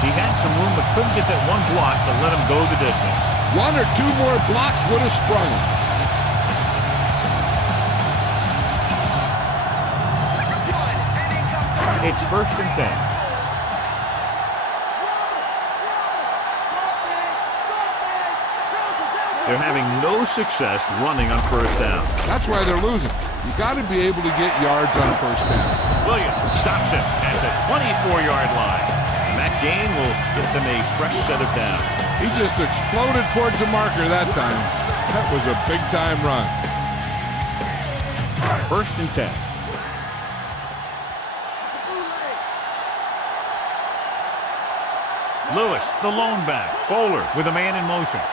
He had some room but couldn't get that one block to let him go the distance. 1 or 2 more blocks would have sprung him. It's 1st and 10. They're having no success running on first down. That's why they're losing. You got to be able to get yards on first down. Williams stops him at the 24-yard line. And that gain will get them a fresh set of downs. He just exploded towards the marker that time. That was a big-time run. 1st and 10. Lewis, the lone back. Bowler with a man in motion.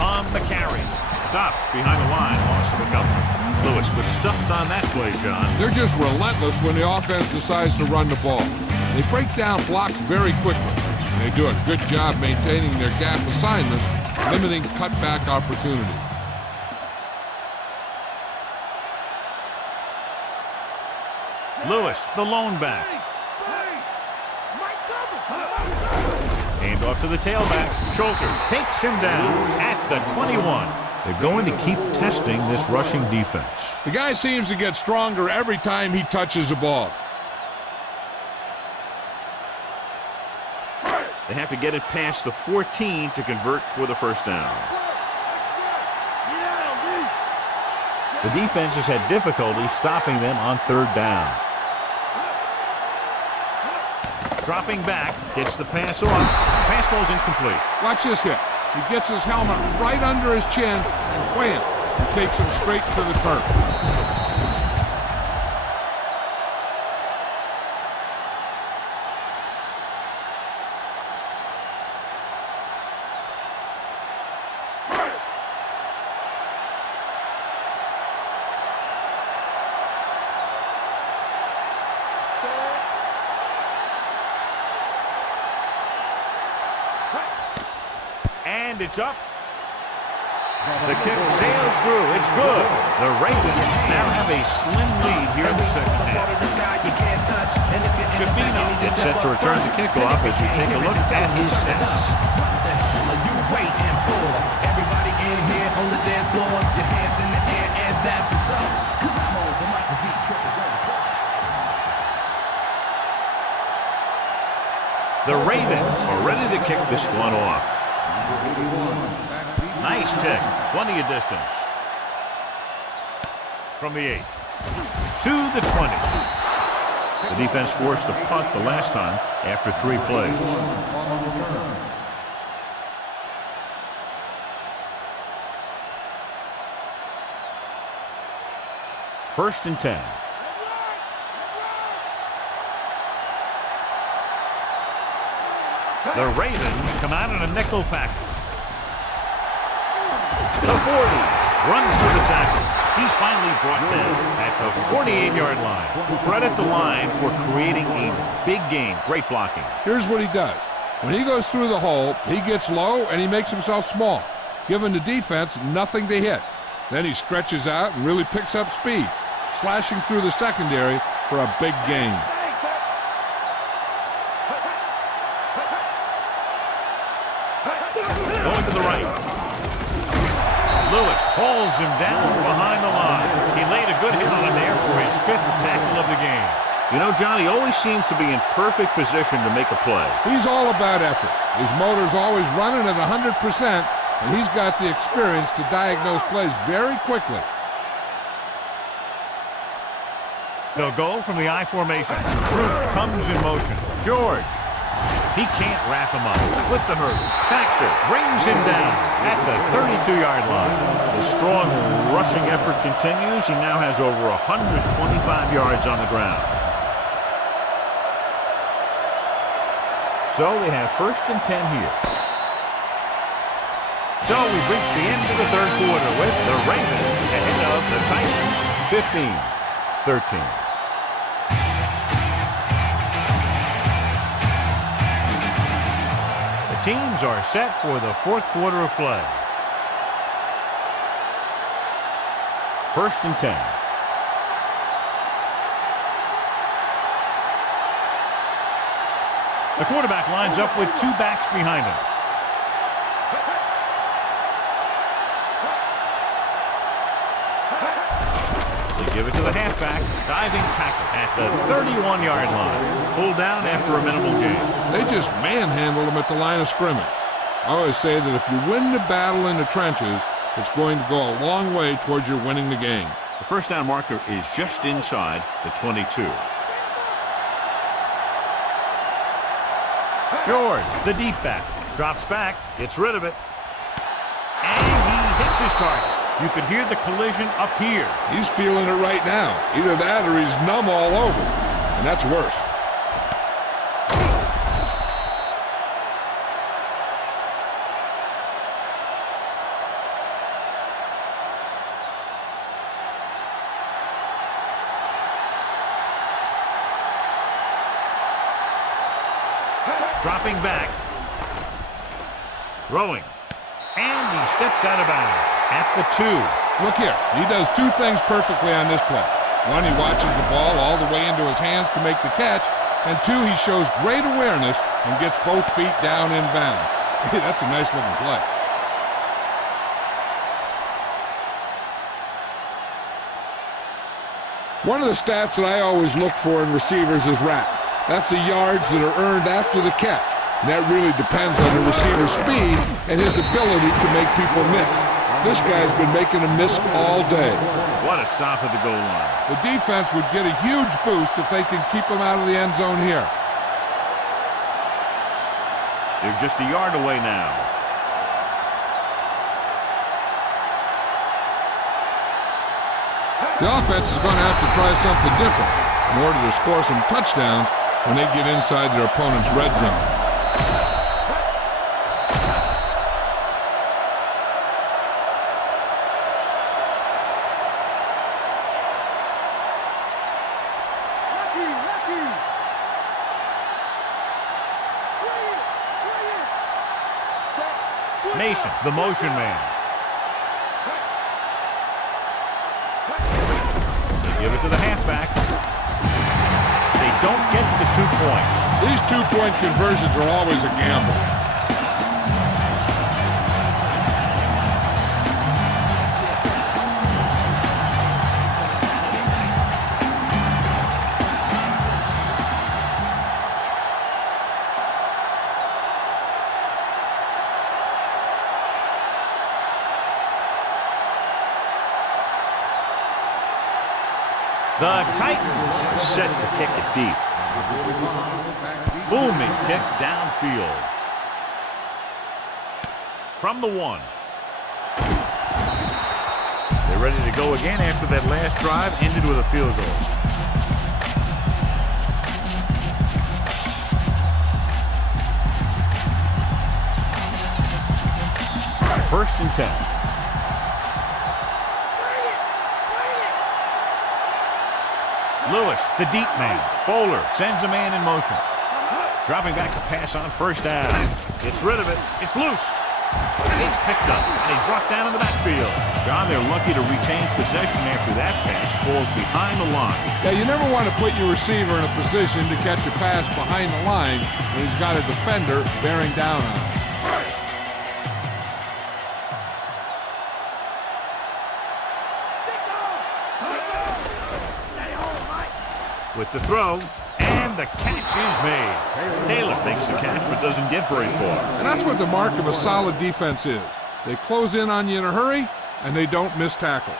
On the carry. Stop behind the line. Loss of a couple. Lewis was stuffed on that play, John. They're just relentless when the offense decides to run the ball. They break down blocks very quickly. And they do a good job maintaining their gap assignments, limiting cutback opportunities. Lewis, the lone back. Hand off to the tailback. Schulter takes him down at the 21. They're going to keep testing this rushing defense. The guy seems to get stronger every time he touches the ball. They have to get it past the 14 to convert for the first down. The defense has had difficulty stopping them on third down. Dropping back, gets the pass off. Pass falls incomplete. Watch this hit. He gets his helmet right under his chin and wham, he takes him straight to the turf. And it's up. The kick sails through. It's good. The Ravens now have a slim lead here in the second half. Shafino gets set to return the kickoff as we take a look at his stats. Everybody in here on the dance floor, your hands in the air, and that's what's up. 'Cause I'm on the mic, 'cause E-Trip is on the clock. The Ravens are ready to kick this one off. Nice kick. Plenty of distance. From the 8 to the 20. The defense forced a punt the last time after 3 plays. First and 10. The Ravens come out in a nickel package. The 40 runs through the tackle. He's finally brought down at the 48-yard line. Credit the line for creating a big game. Great blocking. Here's what he does. When he goes through the hole, he gets low and he makes himself small, giving the defense nothing to hit. Then he stretches out and really picks up speed, slashing through the secondary for a big gain. Going to the right. Lewis hauls him down behind the line. He laid a good hit on him there for his 5th tackle of the game. You know, John, he always seems to be in perfect position to make a play. He's all about effort. His motor's always running at 100%, and he's got the experience to diagnose plays very quickly. They'll go from the I formation. Troop comes in motion. George. He can't wrap him up. With the hurt. Baxter brings him down at the 32-yard line. The strong rushing effort continues. He now has over 125 yards on the ground. So they have first and 10 here. So we've reached the end of the third quarter with the Ravens ahead of the Titans 15-13. Teams are set for the fourth quarter of play. First and 10. The quarterback lines up with 2 backs behind him. They give it to the halfback. Diving tackle at the 31-yard line. Pulled down after a minimal gain. They just manhandled him at the line of scrimmage. I always say that if you win the battle in the trenches, it's going to go a long way towards your winning the game. The first down marker is just inside the 22. George, the deep back, drops back, gets rid of it, and he hits his target. You could hear the collision up here. He's feeling it right now. Either that or he's numb all over, and that's worse. Dropping back. Throwing. And he steps out of bounds at the 2. Look here. He does 2 things perfectly on this play. 1, he watches the ball all the way into his hands to make the catch. And 2, he shows great awareness and gets both feet down in bounds. Hey, that's a nice looking play. One of the stats that I always look for in receivers is RAP. That's the yards that are earned after the catch. And that really depends on the receiver's speed and his ability to make people miss. This guy's been making them miss all day. What a stop at the goal line. The defense would get a huge boost if they can keep him out of the end zone here. They're just a yard away now. The offense is going to have to try something different in order to score some touchdowns when they get inside their opponent's red zone. Mason, the motion man. They give it to the halfback. They don't get the 2 points. These 2-point conversions are always a gamble. The Titans set to kick it deep. Booming kick downfield. From the 1. They're ready to go again after that last drive ended with a field goal. First and 10. Lewis, the deep man. Bowler sends a man in motion. Dropping back to pass on first down. Gets rid of it. It's loose. It's picked up. And he's brought down in the backfield. John, they're lucky to retain possession after that pass falls behind the line. Yeah, you never want to put your receiver in a position to catch a pass behind the line when he's got a defender bearing down on him. With the throw, and the catch is made. Taylor makes the catch but doesn't get very far. And that's what the mark of a solid defense is. They close in on you in a hurry, and they don't miss tackle.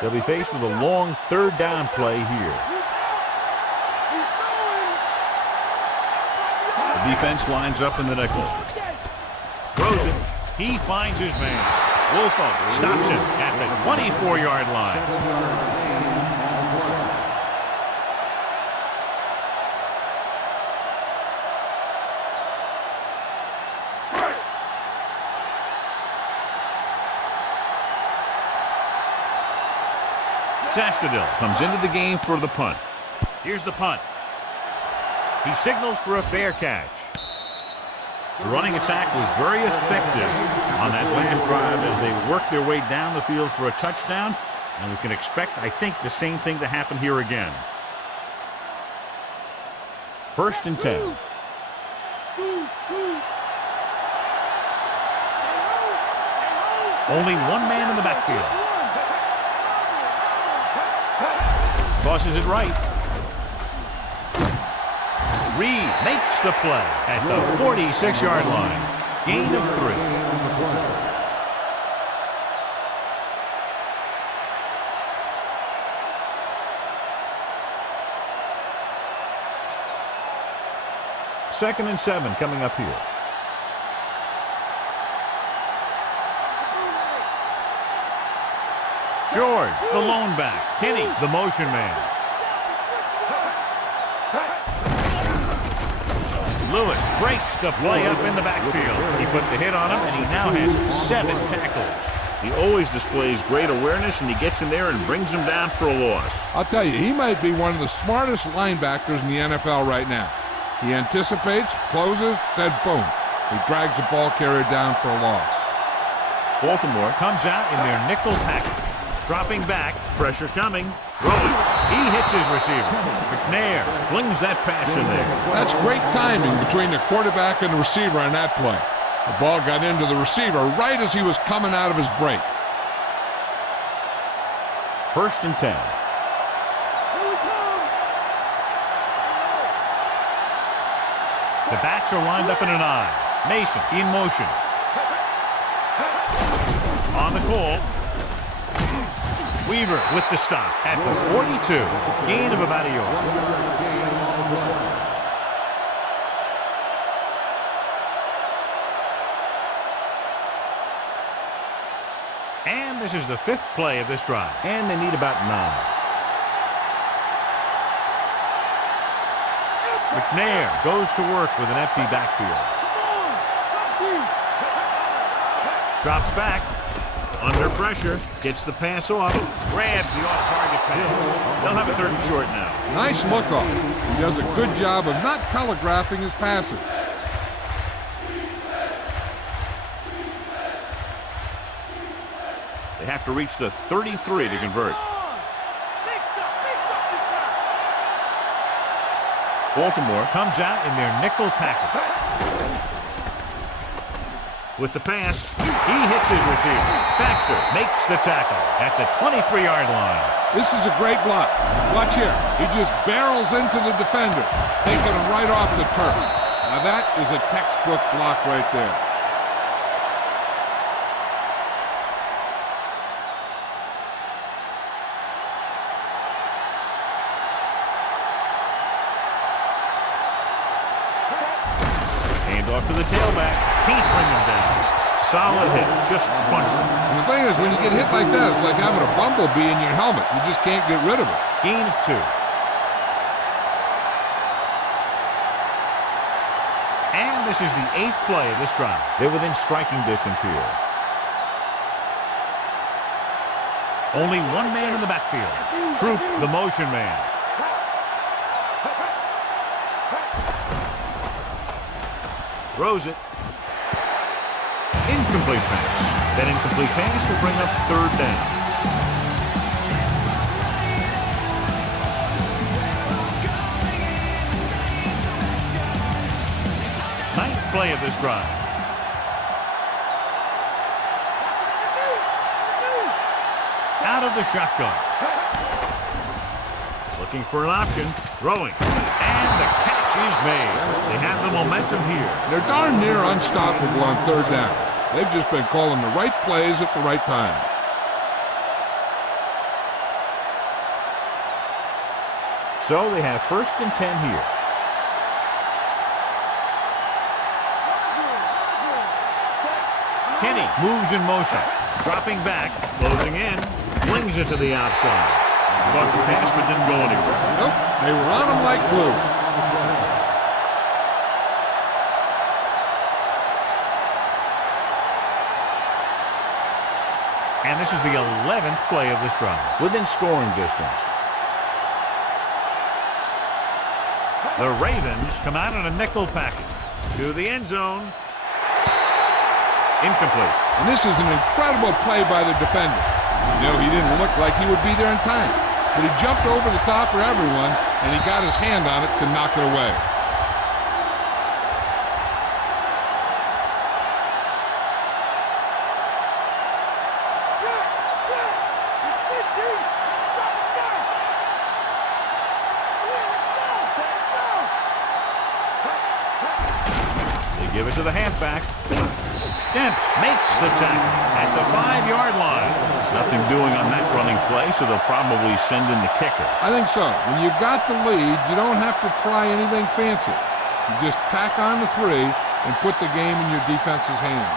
They'll be faced with a long third down play here. The defense lines up in the nickel. Throws it. He finds his man. Wolfo stops him at the 24-yard line. Sastadil comes into the game for the punt. Here's the punt. He signals for a fair catch. The running attack was very effective on that last drive as they worked their way down the field for a touchdown, and we can expect, I think, the same thing to happen here again. First and 10. Only one man in the backfield. Tosses it right. Reed makes the play at the 46-yard line. Gain of 3. Second and 7 coming up here. George, the lone back. Kenny, the motion man. Lewis breaks the play up in the backfield. He put the hit on him, and he now has 7 tackles. He always displays great awareness, and he gets in there and brings him down for a loss. I'll tell you, he might be one of the smartest linebackers in the NFL right now. He anticipates, closes, then boom. He drags the ball carrier down for a loss. Baltimore comes out in their nickel package. Dropping back, pressure coming, rolling. He hits his receiver. McNair flings that pass in there. That's great timing between the quarterback and the receiver on that play. The ball got into the receiver right as he was coming out of his break. First and 10. The backs are lined up in an I. Mason in motion. On the call. Weaver with the stop at the 42. Gain of about a yard. And this is the 5th play of this drive. And they need about 9. McNair goes to work with an empty backfield. Drops back. Under pressure, gets the pass off, grabs the off-target pass. They'll have a 3rd and short now. Nice look off. He does a good job of not telegraphing his passes. They have to reach the 33 to convert. Baltimore comes out in their nickel package. With the pass, he hits his receiver. Baxter makes the tackle at the 23-yard line. This is a great block. Watch here. He just barrels into the defender, taking him right off the turf. Now that is a textbook block right there. Off to the tailback. Can't bring him down. Solid hit. Just crunched him. And the thing is, when you get hit like that, it's like having a bumblebee in your helmet. You just can't get rid of it. Gain of 2. And this is the 8th play of this drive. They're within striking distance here. Only one man in the backfield. Troop, the motion man. Throws it. Incomplete pass. That incomplete pass will bring up 3rd down. 9th play of this drive. Out of the shotgun. Looking for an option. Throwing. And the catch is made. They have the momentum here. They're darn near unstoppable on 3rd down. They've just been calling the right plays at the right time. So they have 1st and 10 here. Kenny moves in motion. Dropping back, closing in, flings it to the outside. Caught the pass but didn't go anywhere. Nope, they were on him like glue. And this is the 11th play of this drive, within scoring distance. The Ravens come out in a nickel package to the end zone. Incomplete. And this is an incredible play by the defender. You know, he didn't look like he would be there in time, but he jumped over the top of everyone, and he got his hand on it to knock it away. Give it to the halfback. Demps makes the tackle at the 5-yard line. Nothing doing on that running play, so they'll probably send in the kicker. I think so. When you've got the lead, you don't have to try anything fancy. You just tack on the 3 and put the game in your defense's hands.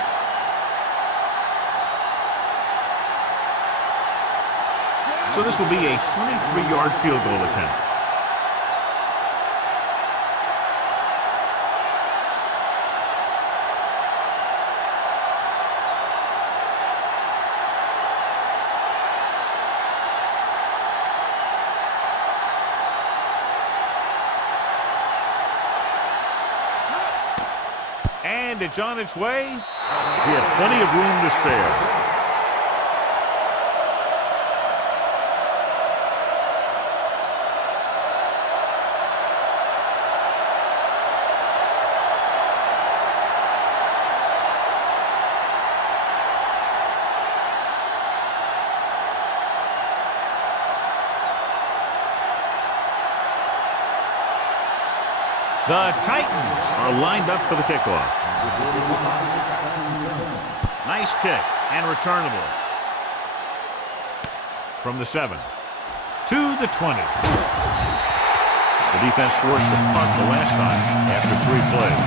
So this will be a 23-yard field goal attempt. And it's on its way. He had plenty of room to spare. The Titans are lined up for the kickoff. Nice kick and returnable. From the 7 to the 20. The defense forced a punt the last time after 3 plays.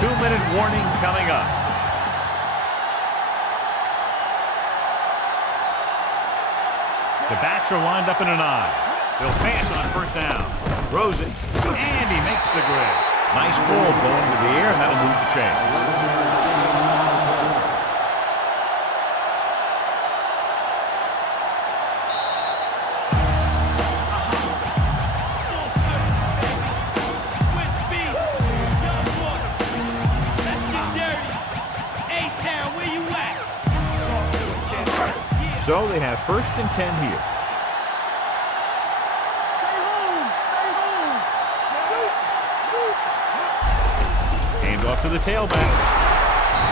Two-minute warning coming up. The backs are lined up in an eye. They'll pass on 1st down. Throws it, and he makes the grab. Nice ball going to the air, and that'll move the chain. So they have 1st and 10 here. Hand off to the tailback.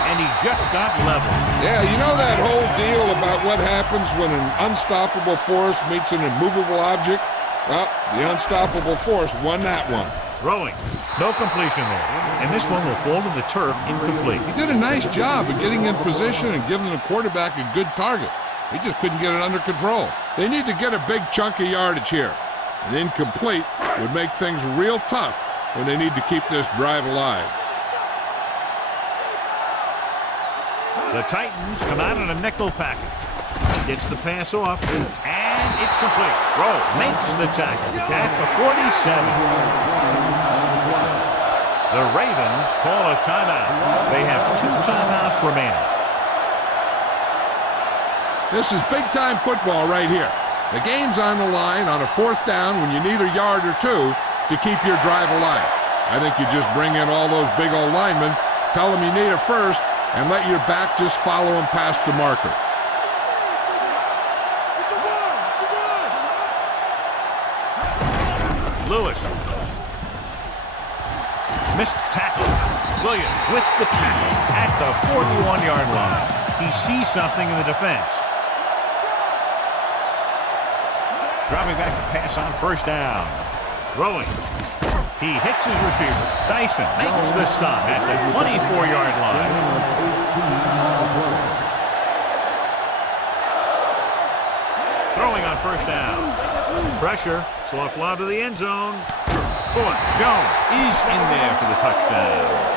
And he just got level. Yeah, you know that whole deal about what happens when an unstoppable force meets an immovable object? Well, the unstoppable force won that one. Throwing. No completion there. And this one will fall to the turf incomplete. He did a nice job of getting in position and giving the quarterback a good target. He just couldn't get it under control. They need to get a big chunk of yardage here. An incomplete would make things real tough when they need to keep this drive alive. The Titans come out in a nickel package. Gets the pass off, and it's complete. Rowe makes the tackle at the 47. The Ravens call a timeout. They have 2 timeouts remaining. This is big-time football right here. The game's on the line on a 4th down when you need a yard or 2 to keep your drive alive. I think you just bring in all those big old linemen, tell them you need a first, and let your back just follow him past the marker. Lewis. Missed tackle. Williams with the tackle at the 41-yard line. He sees something in the defense. Dropping back to pass on 1st down. Throwing. He hits his receiver. Dyson makes the stop at the 24-yard line. Throwing on 1st down. Pressure. Soft lob to the end zone. Boy, Jones is in there for the touchdown.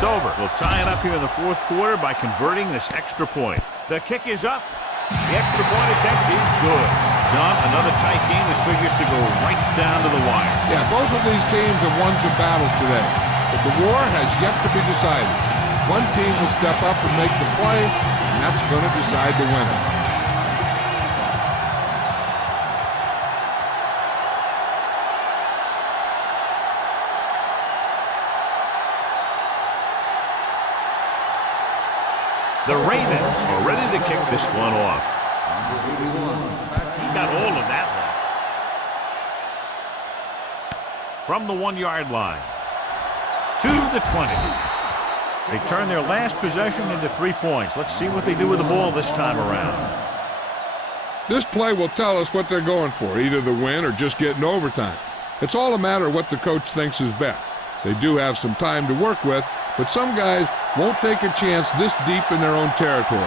Stover will tie it up here in the 4th quarter by converting this extra point. The kick is up. The extra point attempt is good. John, another tight game that figures to go right down to the wire. Yeah, both of these teams have won some battles today, but the war has yet to be decided. One team will step up and make the play, and that's going to decide the winner. The Ravens are ready to kick this one off. He got all of that one. From the 1-yard line to the 20. They turn their last possession into 3 points. Let's see what they do with the ball this time around. This play will tell us what they're going for, either the win or just getting overtime. It's all a matter of what the coach thinks is best. They do have some time to work with, but some guys won't take a chance this deep in their own territory.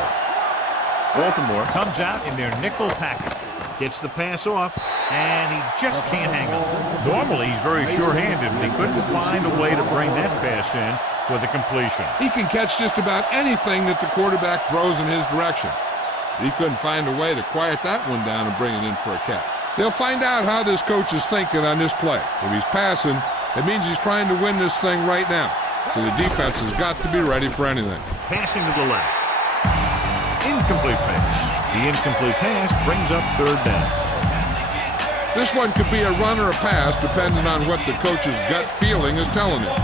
Baltimore comes out in their nickel package. Gets the pass off, and he just can't hang on. Normally, he's very sure-handed, but he couldn't find a way to bring that pass in for the completion. He can catch just about anything that the quarterback throws in his direction. He couldn't find a way to quiet that one down and bring it in for a catch. They'll find out how this coach is thinking on this play. If he's passing, it means he's trying to win this thing right now. So the defense has got to be ready for anything. Passing to the left. Incomplete pass. The incomplete pass brings up 3rd down. This one could be a run or a pass depending on what the coach's gut feeling is telling him.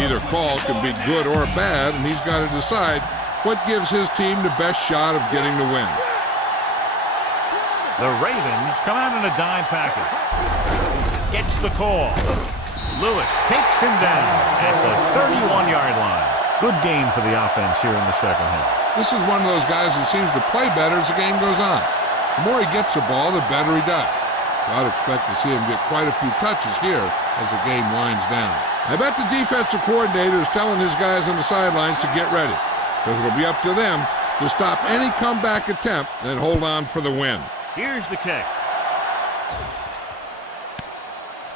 Either call can be good or bad, and he's got to decide what gives his team the best shot of getting the win. The Ravens come out in a dime package. Gets the call. Lewis takes him down at the 31-yard line. Good game for the offense here in the 2nd half. This is one of those guys that seems to play better as the game goes on. The more he gets the ball, the better he does. So I'd expect to see him get quite a few touches here as the game winds down. I bet the defensive coordinator is telling his guys on the sidelines to get ready, because it'll be up to them to stop any comeback attempt and hold on for the win. Here's the kick.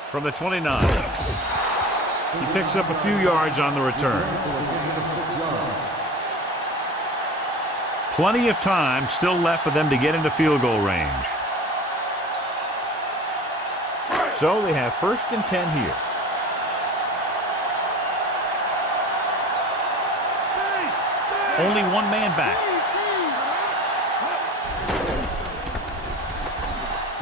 From the 29. He picks up a few yards on the return. Plenty of time still left for them to get into field goal range. So they have 1st and 10 here. Only one man back.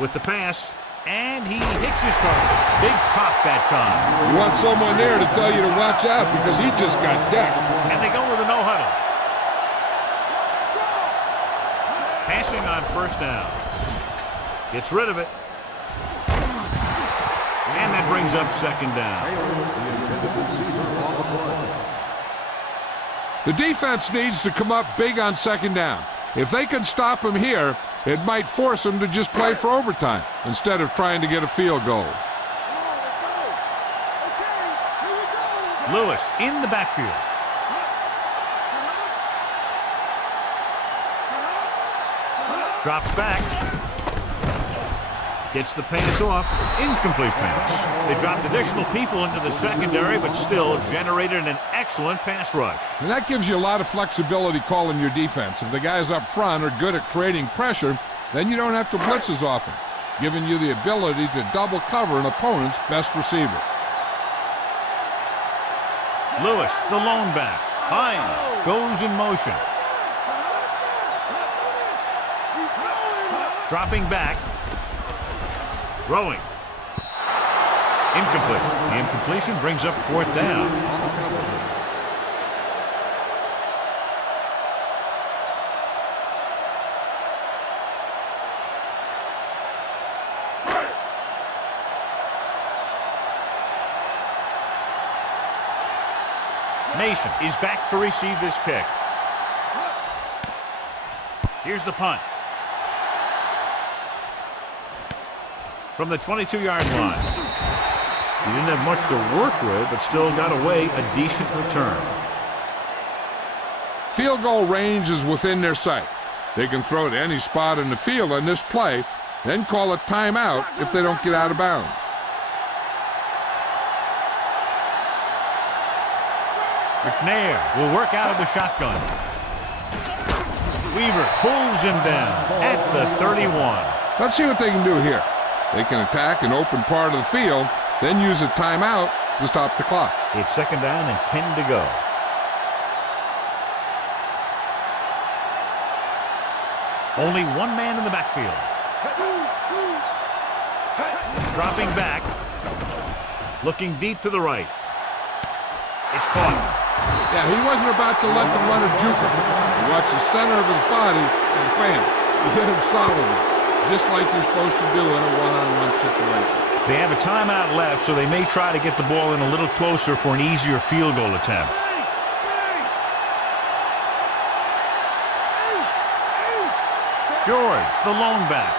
With the pass, and he hits his target. Big pop that time. You want someone there to tell you to watch out because he just got decked. And they go with a no-huddle. Passing on first down. Gets rid of it. And that brings up second down. The defense needs to come up big on second down. If they can stop him here, it might force him to just play for overtime instead of trying to get a field goal. Lewis in the backfield. Drops back. Gets the pass off. Incomplete pass. They dropped additional people into the secondary, but still generated an excellent pass rush. And that gives you a lot of flexibility calling your defense. If the guys up front are good at creating pressure, then you don't have to blitz as often, giving you the ability to double cover an opponent's best receiver. Lewis, the lone back. Hines goes in motion. Dropping back. Throwing. Incomplete. The incompletion brings up fourth down. Mason is back to receive this kick. Here's the punt. From the 22-yard line. He didn't have much to work with, but still got away a decent return. Field goal range is within their sight. They can throw to any spot in the field on this play, then call a timeout if they don't get out of bounds. McNair will work out of the shotgun. Weaver pulls him down at the 31. Let's see what they can do here. They can attack an open part of the field, then use a timeout to stop the clock. It's second down and 10 to go. Only one man in the backfield. Dropping back. Looking deep to the right. It's caught. Yeah, he wasn't about to let the runner juke him. He watched the center of his body and bam, he hit him solidly, just like you're supposed to do in a one-on-one situation. They have a timeout left, so they may try to get the ball in a little closer for an easier field goal attempt. George, the lone back,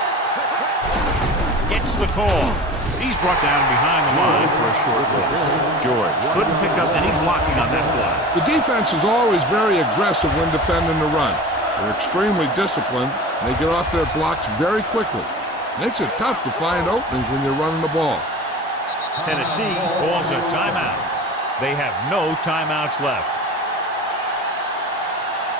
gets the call. He's brought down behind the line for a short loss. George couldn't pick up any blocking on that play. The defense is always very aggressive when defending the run. They're extremely disciplined, and they get off their blocks very quickly. Makes it tough to find openings when you're running the ball. Tennessee calls a timeout. They have no timeouts left.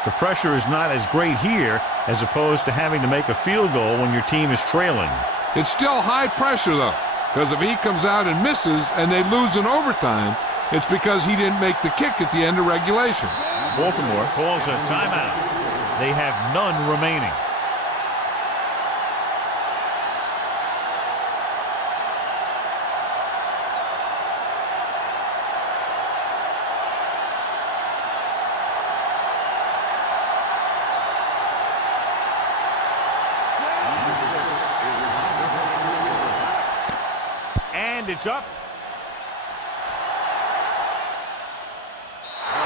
The pressure is not as great here as opposed to having to make a field goal when your team is trailing. It's still high pressure, though, because if he comes out and misses and they lose in overtime, it's because he didn't make the kick at the end of regulation. Baltimore calls a timeout. They have none remaining. And it's up.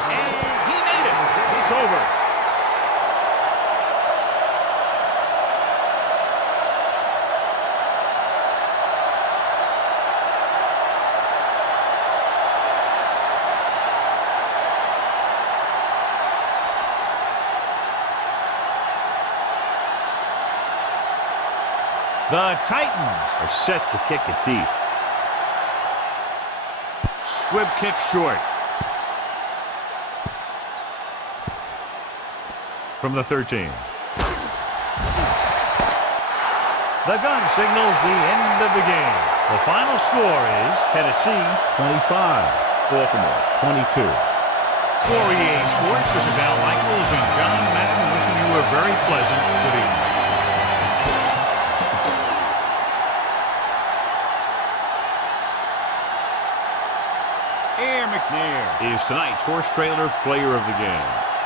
And he made it. It's over. The Titans are set to kick it deep. Squib kick short. From the 13. The gun signals the end of the game. The final score is Tennessee 25, Baltimore 22. For EA Sports, this is Al Michaels and John Madden wishing you a very pleasant good evening. Air McNair is tonight's horse trailer player of the game.